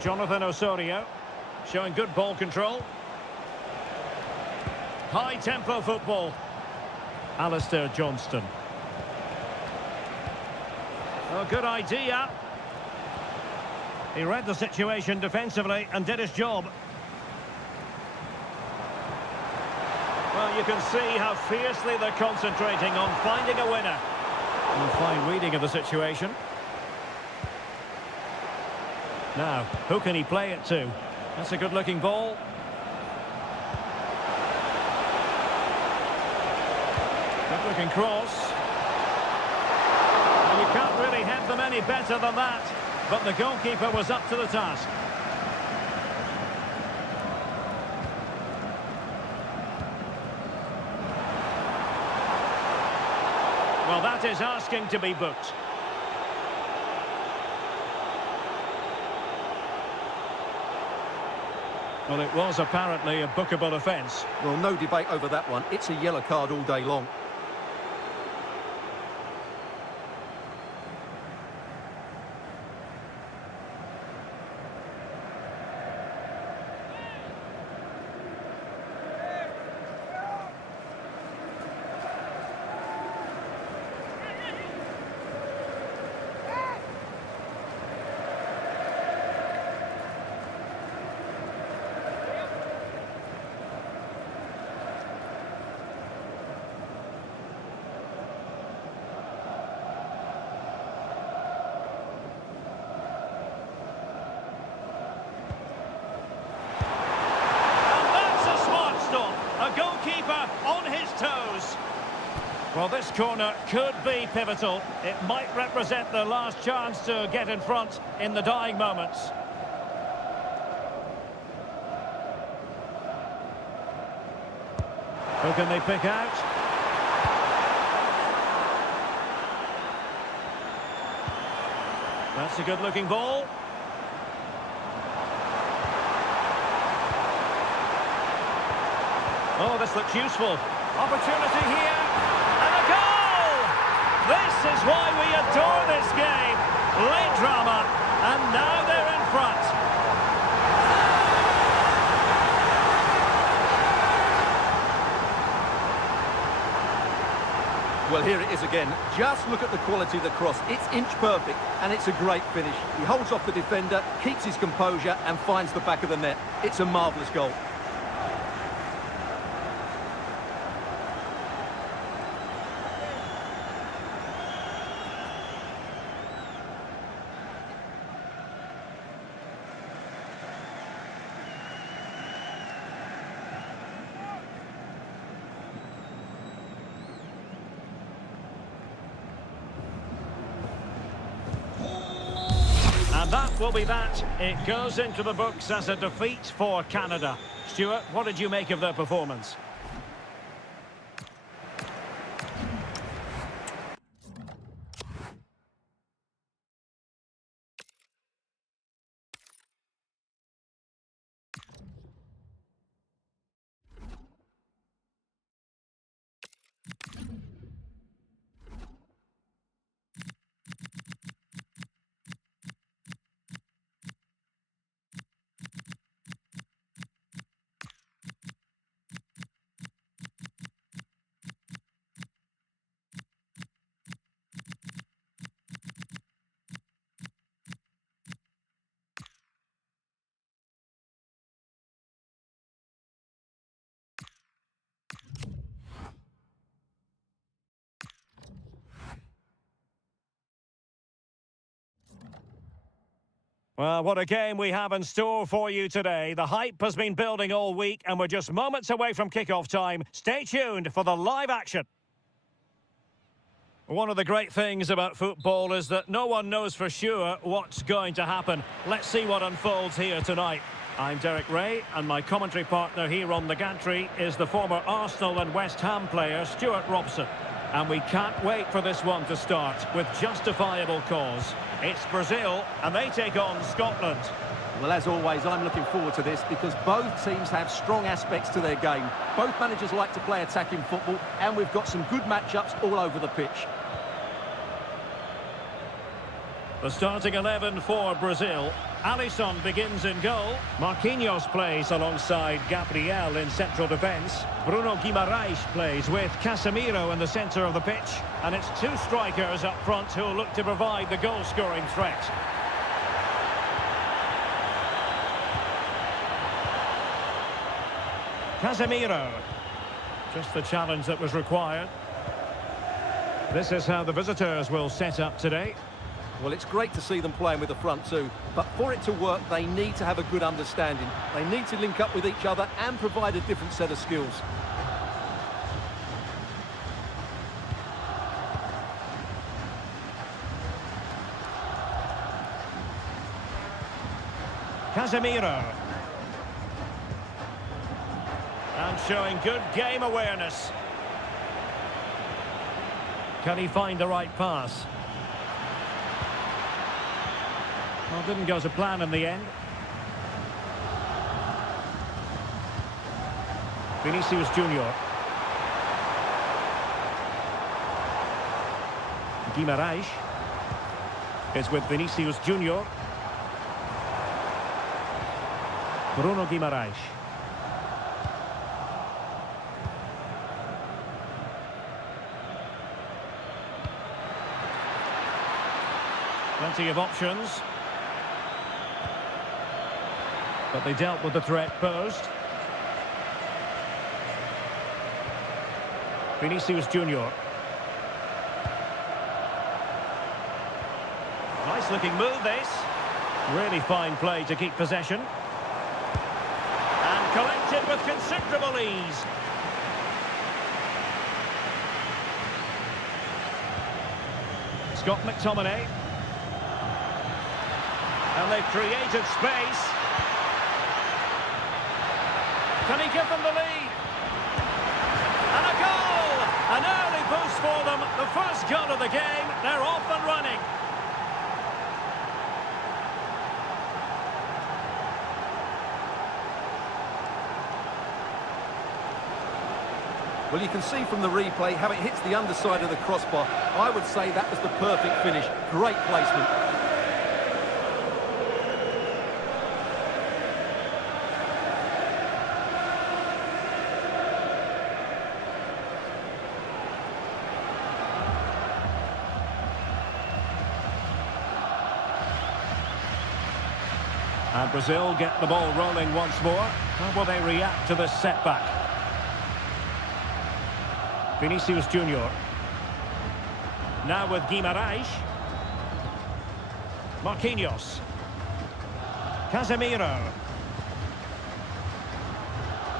Jonathan Osorio showing good ball control. High-tempo football. Alistair Johnston. Oh, good idea. He read the situation defensively and did his job. Well, you can see how fiercely they're concentrating on finding a winner. And fine reading of the situation. Now, who can he play it to? That's a good-looking ball. Good-looking cross. And you can't really head them any better than that. But the goalkeeper was up to the task. Well, that is asking to be booked. Well, it was apparently a bookable offence. Well, no debate over that one. It's a yellow card all day long. Goalkeeper on his toes. Well, this corner could be pivotal. It might represent the last chance to get in front in the dying moments. Who can they pick out? That's a good-looking ball. Oh, this looks useful. Opportunity here. And a goal! This is why we adore this game. Late drama. And now they're in front. Well, here it is again. Just look at the quality of the cross. It's inch perfect, and it's a great finish. He holds off the defender, keeps his composure, and finds the back of the net. It's a marvellous goal. And that will be that. It goes into the books as a defeat for Canada. Stuart, what did you make of their performance? Well, what a game we have in store for you today. The hype has been building all week and we're just moments away from kickoff time. Stay tuned for the live action. One of the great things about football is that no one knows for sure what's going to happen. Let's see what unfolds here tonight. I'm Derek Ray, and my commentary partner here on the gantry is the former Arsenal and West Ham player Stuart Robson. And we can't wait for this one to start with justifiable cause. It's Brazil, and they take on Scotland. Well, as always, I'm looking forward to this because both teams have strong aspects to their game. Both managers like to play attacking football, and we've got some good matchups all over the pitch. The starting 11 for Brazil. Alisson begins in goal. Marquinhos plays alongside Gabriel in central defence. Bruno Guimaraes plays with Casemiro in the centre of the pitch. And it's two strikers up front who look to provide the goal-scoring threat. Casemiro. Just the challenge that was required. This is how the visitors will set up today. Well, it's great to see them playing with the front two, but for it to work, they need to have a good understanding. They need to link up with each other and provide a different set of skills. Casemiro. And showing good game awareness. Can he find the right pass? Well, didn't go to plan in the end. Vinicius Junior. Guimaraes. It's with Vinicius Junior. Bruno Guimaraes. Plenty of options. But they dealt with the threat posed. Vinicius Junior. Nice looking move this. Really fine play to keep possession. And collected with considerable ease. Scott McTominay. And they've created space. Can he give them the lead? And a goal! An early boost for them. The first goal of the game. They're off and running. Well, you can see from the replay how it hits the underside of the crossbar. I would say that was the perfect finish. Great placement. And Brazil get the ball rolling once more. How will they react to this setback? Vinicius Junior. Now with Guimaraes. Marquinhos. Casemiro.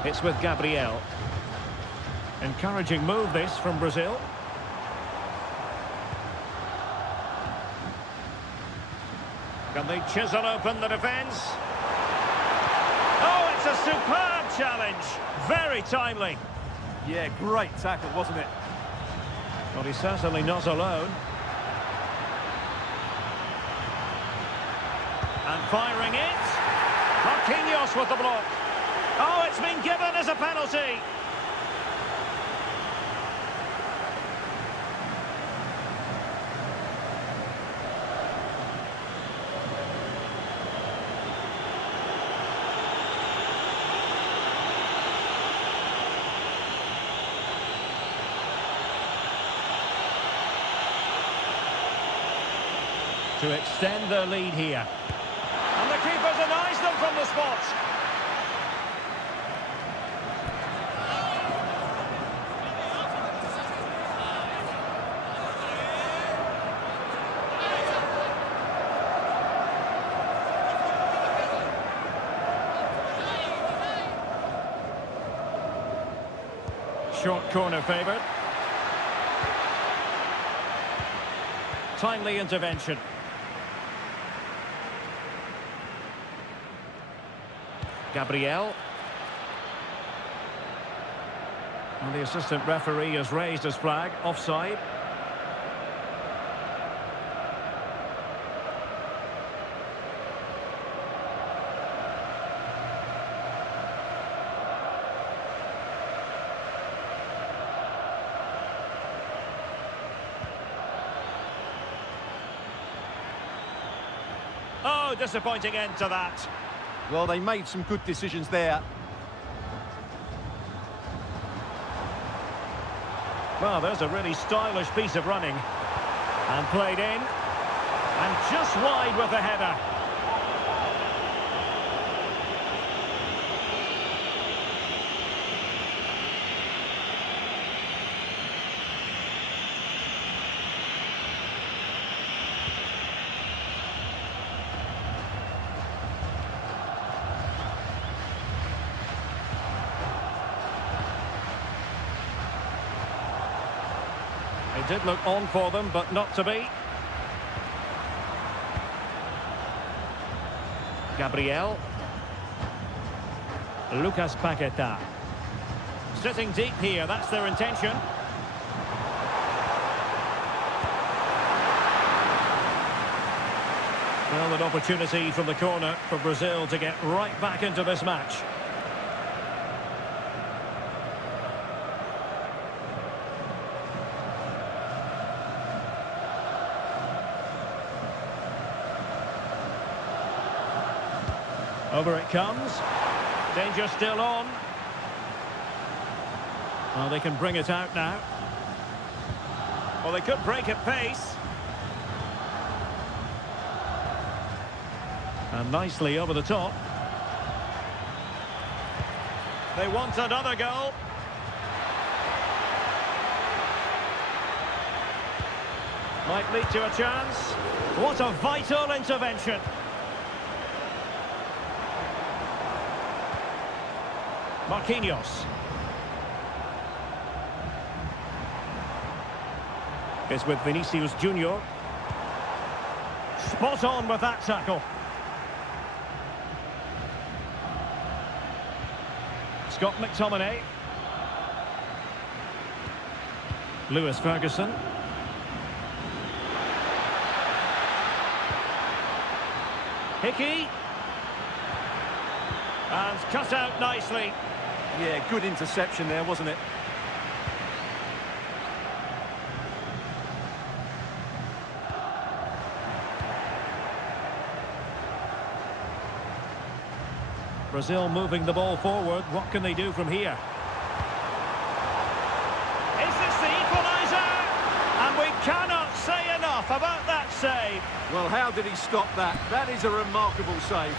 It's with Gabriel. Encouraging move this from Can they chisel open the defence? Oh, it's a superb challenge. Very timely. Yeah, great tackle, wasn't it? Well, he's certainly not alone. And firing it. Marquinhos with the block. Oh, it's been given as a penalty. To extend their lead here. And the keeper denies them from the spot. Short corner favoured. Timely intervention. Gabriel. And the assistant referee has raised his flag, offside. Oh, disappointing end to that. Well, they made some good decisions there. Well, there's a really stylish piece of running. And played in. And just wide with the header. It did look on for them, but not to be. Gabriel. Lucas Paqueta. Sitting deep here, that's their intention. Well, an opportunity from the corner for Brazil to get right back into this match. Over it comes. Danger still on. Well, they can bring it out now. Well, they could break at pace. And nicely over the top. They want another goal. Might lead to a chance. What a vital intervention. Marquinhos. Is with Vinicius Junior. Spot on with that tackle. Scott McTominay. Lewis Ferguson. Hickey. And cut out nicely. Yeah, good interception there, wasn't it? Brazil moving the ball forward. What can they do from here? Is this the equaliser? And we cannot say enough about that save. Well, how did he stop that? That is a remarkable save.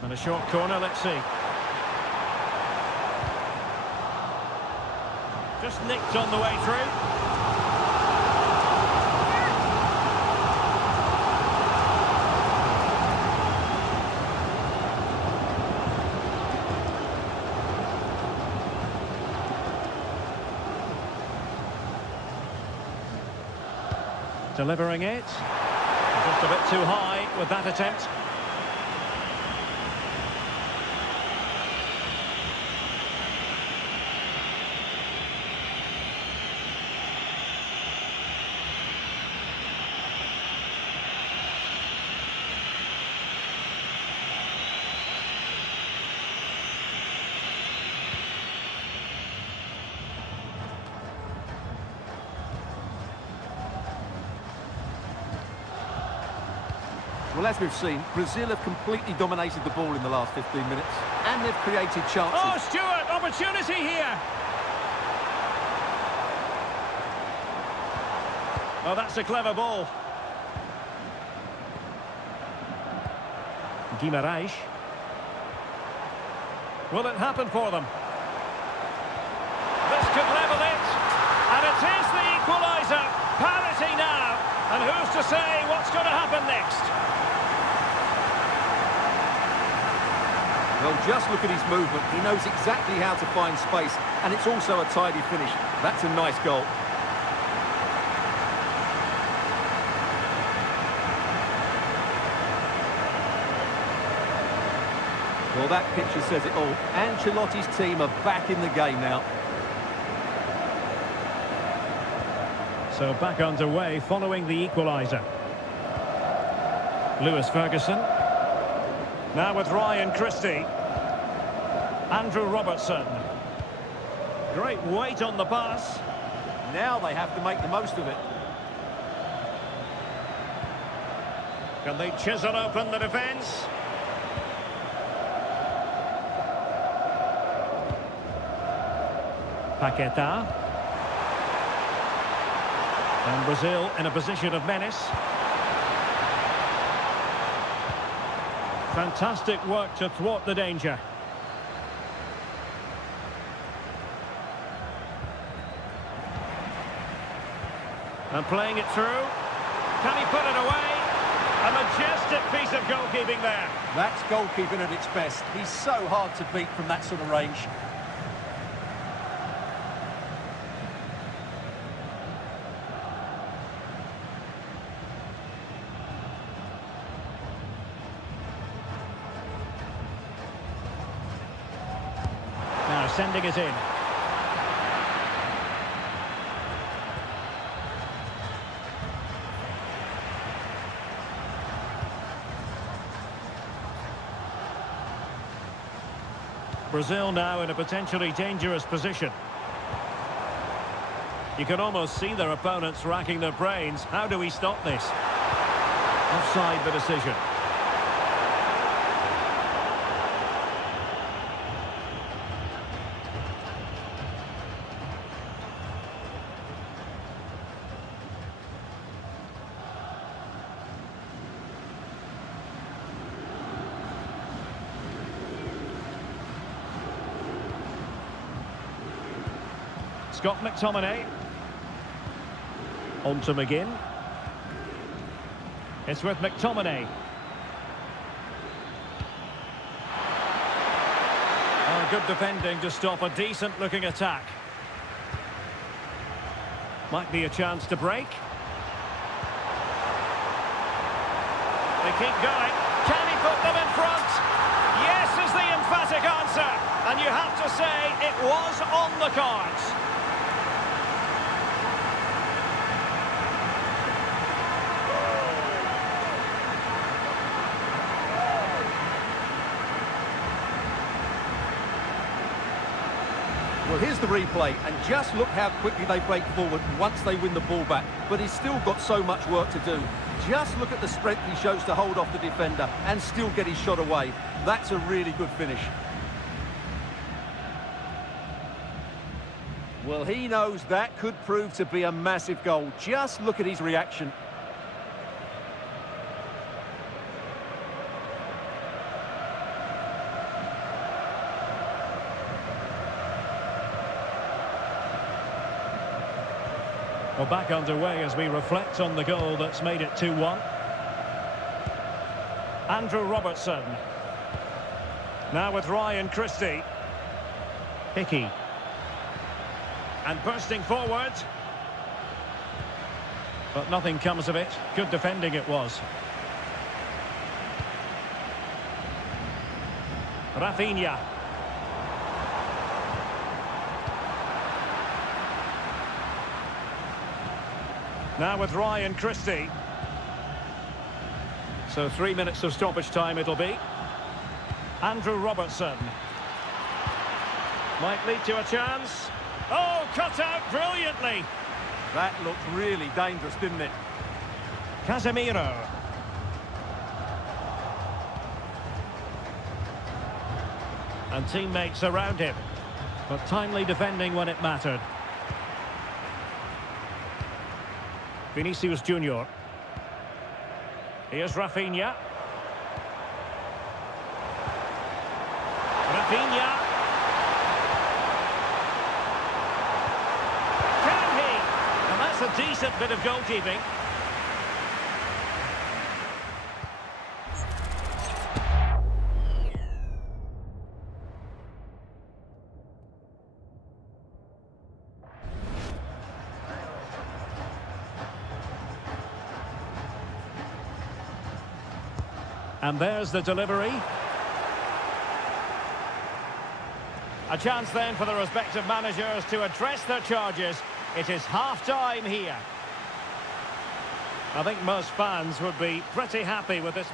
And a short corner, let's see. Just nicked on the way through. Delivering it. Just a bit too high with that attempt. Well, as we've seen, Brazil have completely dominated the ball in the last 15 minutes. And they've created chances. Oh, Stuart, opportunity here. Oh, that's a clever ball. Guimarães. Will it happen for them? This could level it. And it is the equaliser. Parity now. And who's to say what's going to happen next? Well, just look at his movement. He knows exactly how to find space, and it's also a tidy finish. That's a nice goal. Well, that picture says it all. Ancelotti's team are back in the game now. So back underway following the equaliser. Lewis Ferguson. Now with Ryan Christie. Andrew Robertson. Great weight on the pass. Now they have to make the most of it. Can they chisel open the defence? Paquetá. And Brazil in a position of menace. Fantastic work to thwart the danger. And playing it through. Can he put it away? A majestic piece of goalkeeping there. That's goalkeeping at its best. He's so hard to beat from that sort of range. Sending it in. Brazil now in a potentially dangerous position. You can almost see their opponents racking their brains. How do we stop this? Offside the decision. Scott McTominay. On to McGinn. It's with McTominay. Oh, good defending to stop a decent-looking attack. Might be a chance to break. They keep going. Can he put them in front? Yes is the emphatic answer. And you have to say it was on the cards. Well, here's the replay, and just look how quickly they break forward once they win the ball back. But he's still got so much work to do. Just look at the strength he shows to hold off the defender and still get his shot away. That's a really good finish. Well, he knows that could prove to be a massive goal. Just look at his reaction. Well, back underway as we reflect on the goal that's made it 2-1. Andrew Robertson. Now with Ryan Christie. Hickey. And bursting forward. But nothing comes of it. Good defending it was. Rafinha. Now with Ryan Christie. So 3 minutes of stoppage time it'll be. Andrew Robertson. Might lead to a chance. Oh, cut out brilliantly. That looked really dangerous, didn't it? Casemiro. And teammates around him. But timely defending when it mattered. Vinicius Junior. Here's Rafinha. Rafinha. Can he? And that's a decent bit of goalkeeping. And there's the delivery. A chance then for the respective managers to address their charges. It is half-time here. I think most fans would be pretty happy with this.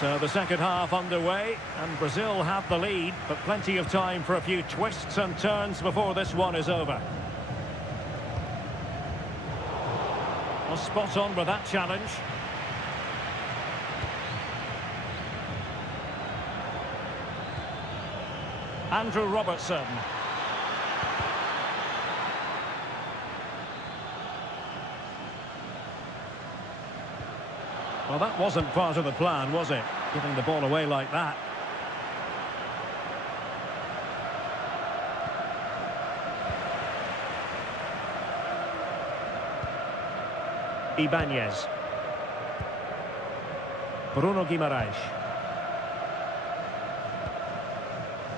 So the second half underway, and Brazil have the lead, but plenty of time for a few twists and turns before this one is over. Well, spot on with that challenge. Andrew Robertson. Well, that wasn't part of the plan, was it? Giving the ball away like that. Ibanez. Bruno Guimaraes.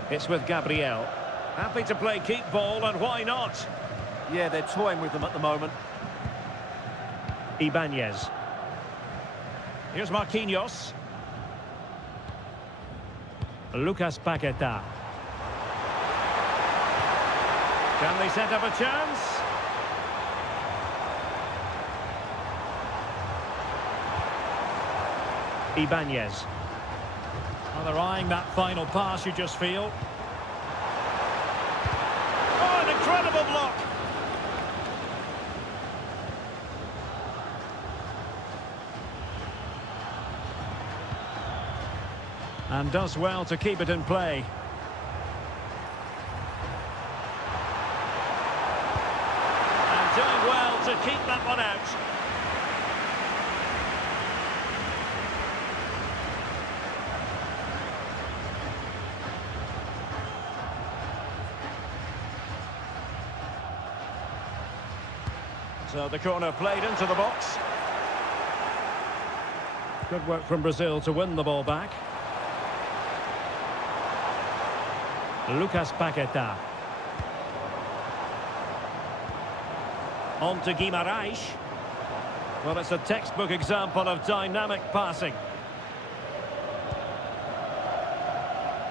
It's with Gabriel. Happy to play keep ball, and why not? Yeah, they're toying with them at the moment. Ibanez. Here's Marquinhos. Lucas Paqueta. Can they set up a chance? Ibanez. Well, they're eyeing that final pass, you just feel. Oh, an incredible block! And does well to keep it in play. And doing well to keep that one out. So the corner played into the box. Good work from Brazil to win the ball back. Lucas Paqueta. On to Guimaraes. Well, it's a textbook example of dynamic passing.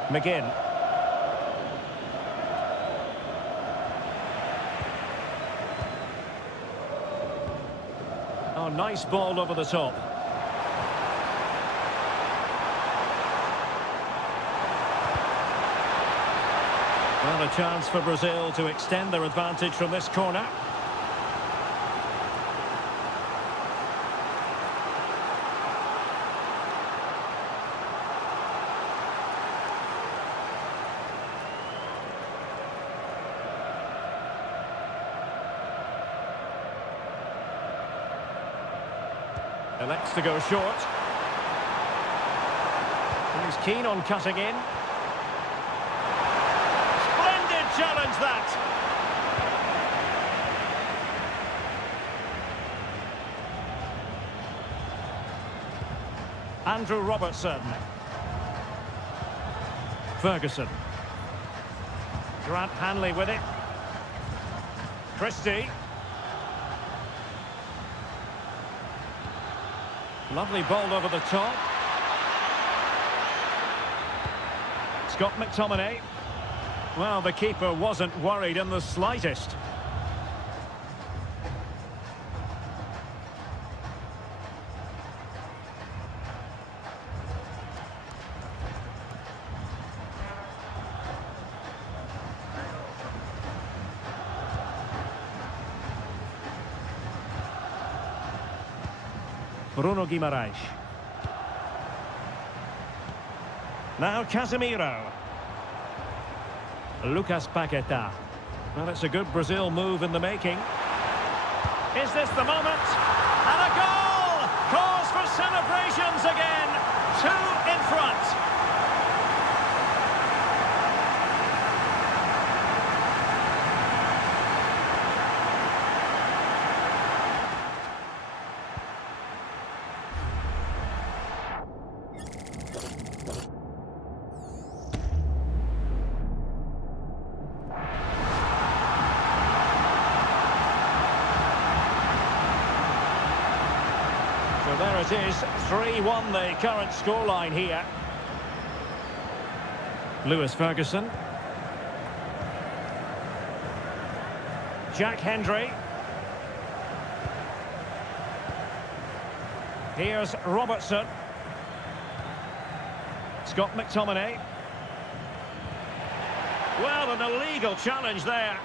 McGinn. Oh, nice ball over the top. Well, a chance for Brazil to extend their advantage from this corner. Elects to go short. He's keen on cutting in. Splendid challenge, that! Andrew Robertson. Ferguson. Grant Hanley with it. Christie. Lovely ball over the top. Scott McTominay. Well, the keeper wasn't worried in the slightest. Bruno Guimaraes. Now Casemiro. Lucas Paqueta. Well, it's a good Brazil move in the making. Is this the moment? And a goal! Cause for celebrations again. 2 in front. So there it is, 3-1 the current scoreline here. Lewis Ferguson. Jack Hendry. Here's Robertson. Scott McTominay. Well, an illegal challenge there.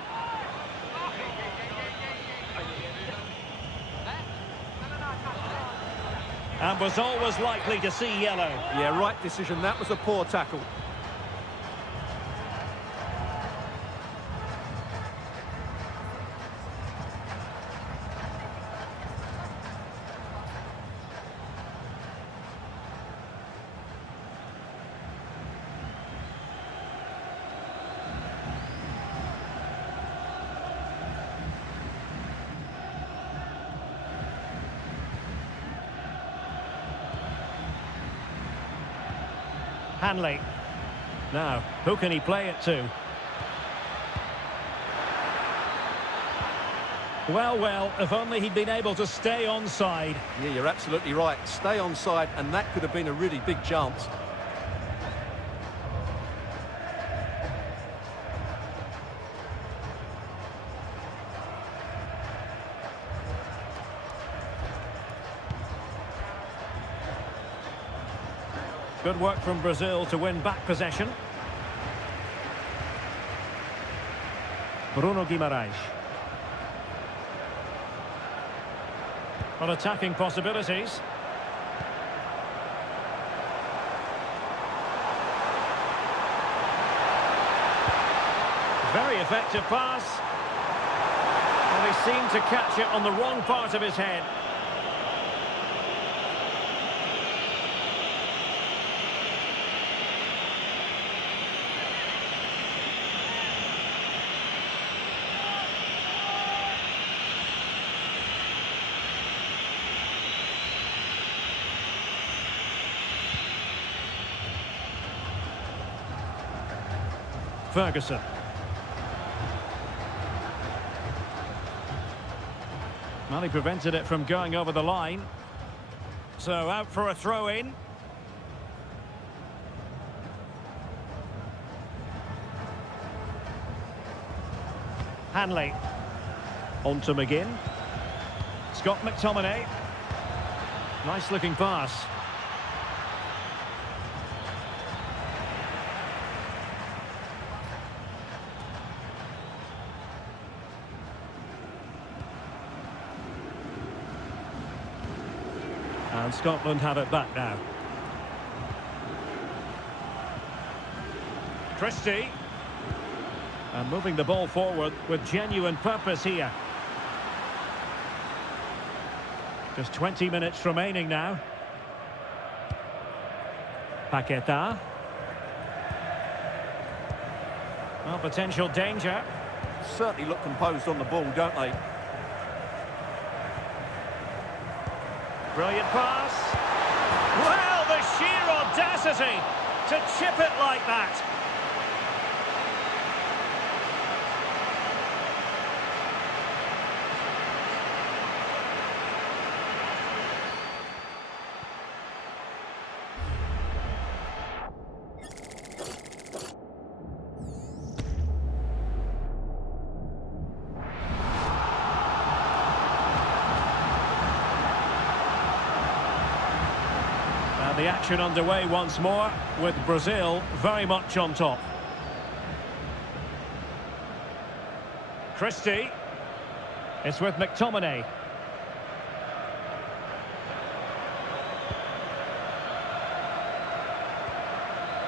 And was always likely to see yellow. Yeah, right decision. That was a poor tackle. Hanley. Now, who can he play it to? Well, if only he'd been able to stay onside. Yeah, you're absolutely right. Stay onside, and that could have been a really big chance. Good work from Brazil to win back possession. Bruno Guimaraes. On attacking possibilities. Very effective pass. And he seemed to catch it on the wrong part of his head. Ferguson. Well, he prevented it from going over the line. So out for a throw-in. Hanley. On to McGinn. Scott McTominay. Nice looking pass. And Scotland have it back now. Christie. And moving the ball forward with genuine purpose here. Just 20 minutes remaining now. Paqueta. Well, potential danger. Certainly look composed on the ball, don't they? Brilliant pass. Well, the sheer audacity to chip it like that. The action underway once more, with Brazil very much on top. Christie. It's with McTominay.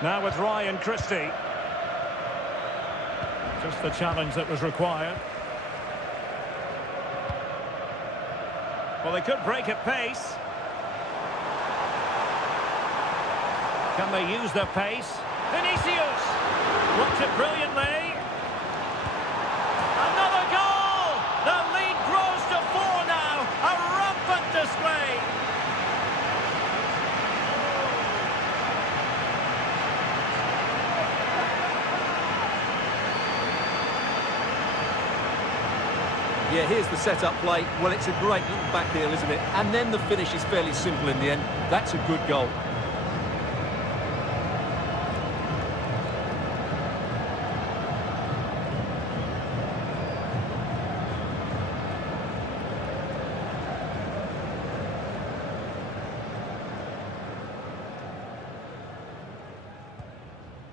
Now with Ryan Christie. Just the challenge that was required. Well, they could break at pace. Can they use their pace? Vinicius! Blocks it brilliantly. Another goal! The lead grows to 4 now. A rampant display. Yeah, here's the set-up play. Well, it's a great little back heel, isn't it? And then the finish is fairly simple in the end. That's a good goal.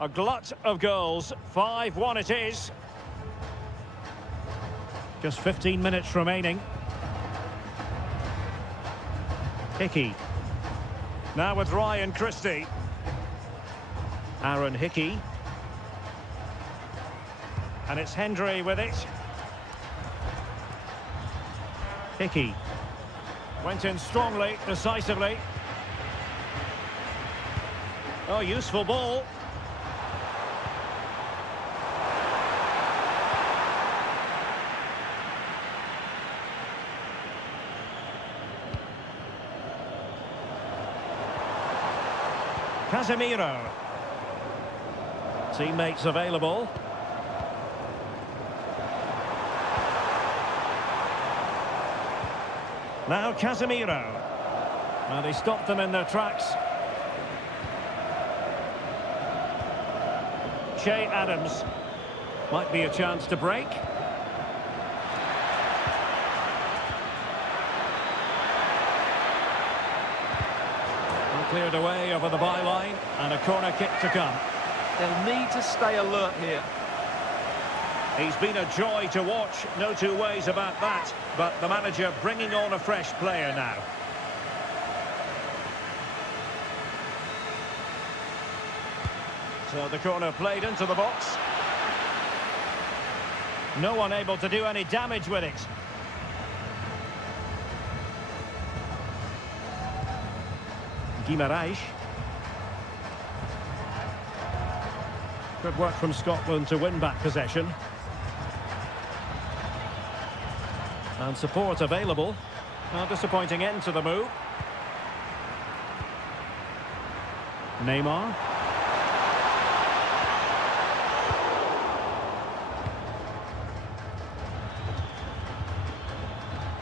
A glut of goals. 5-1 it is. Just 15 minutes remaining. Hickey. Now with Ryan Christie. Aaron Hickey. And it's Hendry with it. Hickey. Went in strongly, decisively. Oh, useful ball. Casemiro. Teammates available. Now Casemiro. Well, they stopped them in their tracks. Che Adams. Might be a chance to break. Cleared away over the byline, and a corner kick to come. They'll need to stay alert here. He's been a joy to watch, no two ways about that. But the manager bringing on a fresh player now. So the corner played into the box. No one able to do any damage with it. Guimarães. Good work from Scotland to win back possession. And support available. A disappointing end to the move. Neymar.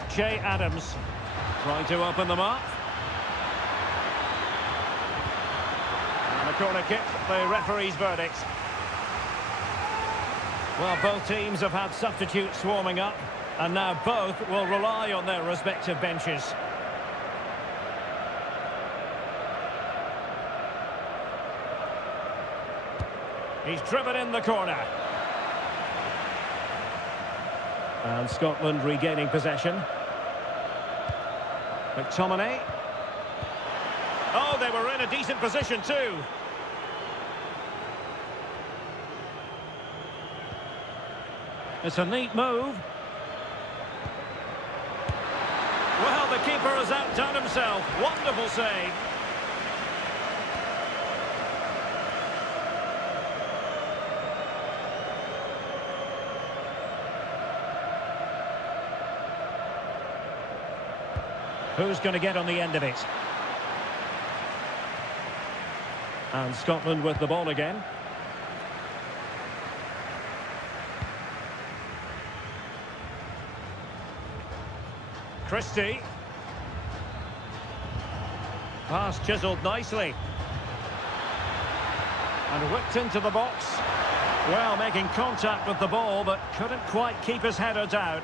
Che Adams. Trying to open them up. Corner kick, the referee's verdict. Well, both teams have had substitutes warming up, and now both will rely on their respective benches. He's driven in the corner. And Scotland regaining possession. McTominay. Oh, they were in a decent position too. It's a neat move. Well, the keeper has outdone himself. Wonderful save. Who's going to get on the end of it? And Scotland with the ball again. Christie. Pass chiselled nicely. And whipped into the box. Well, making contact with the ball, but couldn't quite keep his header down.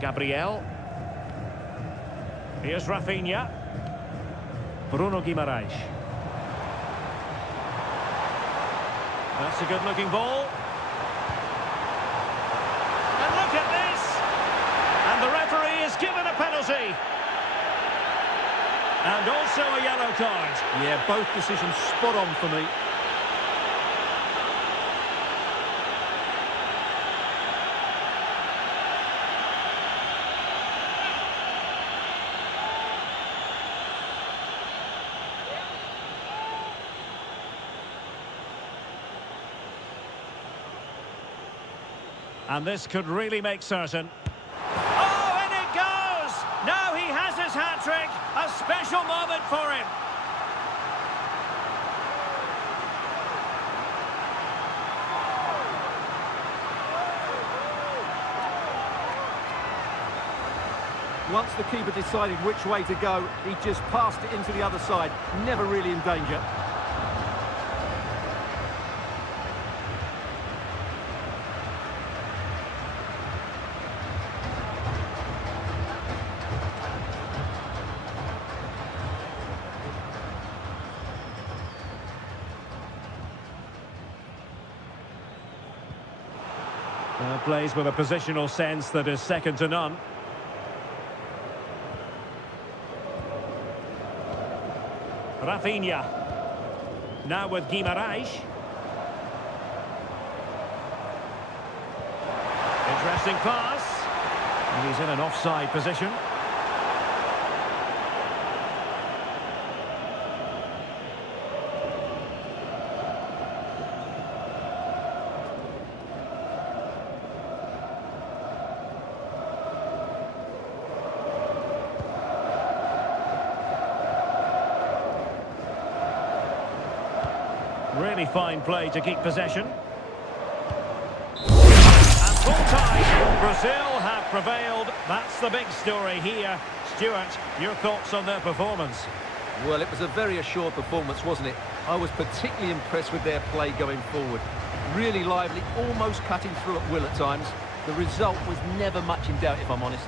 Gabriel. Here's Rafinha. Bruno Guimaraes. That's a good-looking ball. And look at this! And the referee is given a penalty. And also a yellow card. Yeah, both decisions spot on for me. And this could really make certain. Oh, and it goes! Now he has his hat-trick. A special moment for him. Once the keeper decided which way to go, he just passed it into the other side. Never really in danger. Plays with a positional sense that is second to none. Rafinha. Now with Guimaraes. Interesting pass. And he's in an offside position. Really fine play to keep possession. And full time, Brazil have prevailed. That's the big story here. Stuart, your thoughts on their performance? Well, it was a very assured performance, wasn't it? I was particularly impressed with their play going forward. Really lively, almost cutting through at will at times. The result was never much in doubt, if I'm honest.